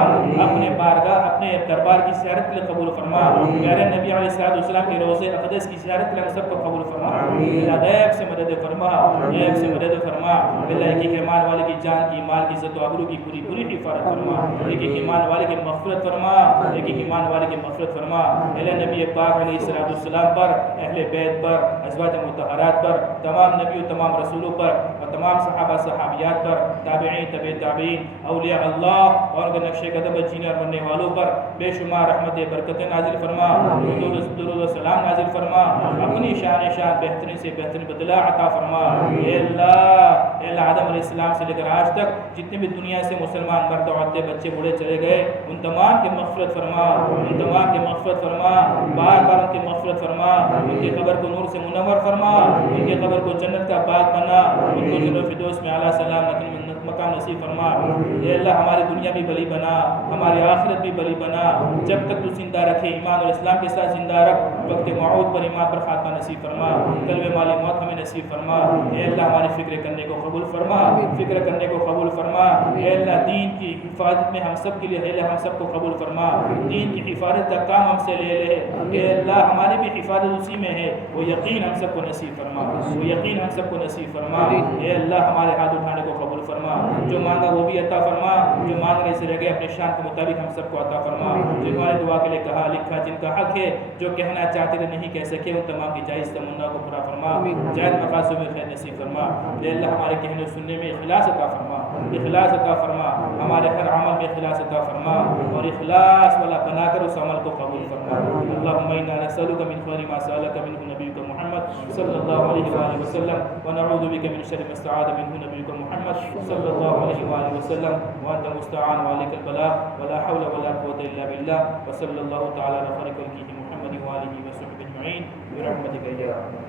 اپنے بارگاہ اپنے دربار کی زیارت کے لیے قبول فرما، پیارے نبی علیہ السلام کے روضے اقدس کی زیارت کے لیے ہم سب کو قبول فرما۔ اللہ غیب سے مدد فرما، غیب سے مدد فرما۔ اللہ ایک ایمان والے کی جان کی مال کی عزت و آبرو کی پوری پوری حفاظت فرما، ایک ایمان والے کی مغفرت فرما، ایک ایمان والے کی مغفرت فرما۔ اللہ نبی پاک علیہ السلام پر، اہل بیت پر، ازواج مطہرات پر، تمام نبیوں تمام رسولوں پر اور تمام صحابہ صحابیات پر، تابعین تبع تابعین، اولیاء اللہ اور نقش قدم جینے اور مرنے والوں پر بے شمار رحمت برکت نازل فرما، درود و سلام نازل فرما، اپنی شان بہترین سے بہترین بدلہ عطا فرما۔ اے اللہ آدم علیہ السلام سے لے کر آج تک جتنے بھی دنیا سے مسلمان مرد عورتیں بچے بوڑھے چلے گئے ان تمام کی مغفرت فرما، ان تمام کی مغفرت فرما، بار بار ان کی مغفرت فرما، ان کی قبر کو نور سے منور فرما، ان کی قبر کو جنت کا باغ بنا، ان کو جنت الفردوس میں اعلیٰ سلام مقام نصیب فرما۔ اے اللہ ہماری دنیا بھی بلی بنا، ہماری آخرت بھی بلی بنا، جب تک تو زندہ رکھے ایمان اور اسلام کے ساتھ زندہ رکھ، وقت موعود پر ایمان پر خاتمہ نصیب فرما، کلمہ مالی موت ہمیں نصیب فرما۔ اے اللہ ہماری فکر کرنے کو قبول فرما، فکر کرنے کو قبول فرما۔ اے اللہ دین کی حفاظت میں ہم سب کے لیے اے اللہ ہم سب کو قبول فرما، دین کی حفاظت کا کام ہم سے لے لے۔ اے اللہ ہماری بھی حفاظت اسی میں ہے، وہ یقین ہم سب کو نصیب فرما، وہ یقین ہم سب کو نصیب فرما۔ اے اللہ ہمارے ہاتھ اٹھانے کو قبول فرما، جو مانگا وہ بھی عطا فرما، جو مانگ رہے سے رہ گئے اپنے شان کے مطابق ہم سب کو عطا فرما۔ جنہوں نے دعا کے لیے کہا لکھا جن کا حق ہے، جو کہنا چاہتے تھے نہیں کہہ سکے، ان تمام کی جائز تمنا کو پورا فرما، جائز مقاصد میں خیر نصیب فرما۔ اے اللہ ہمارے کہنے سننے میں اخلاص عطا فرما، اخلاص عطا فرما، ہمارے ہر عمل میں اخلاص عطا فرما، اور اخلاص والا بنا کر اس عمل کو قبول فرما۔ اللہم انا نسألک من خیر ما سألک منہ نبیک محمد صلی اللہ علیہ وآلہ وسلم، ونعوذ بک من شر ما استعاذ منہ نبیک محمد صلی اللہ علیہ وآلہ وسلم، وانت المستعان وعلیک البلاغ ولا حول ولا قوة الا باللہ، وصلی اللہ تعالی علی خیر خلقہ محمد وآلہ وصحبہ اجمعین برحمتک یا ارحم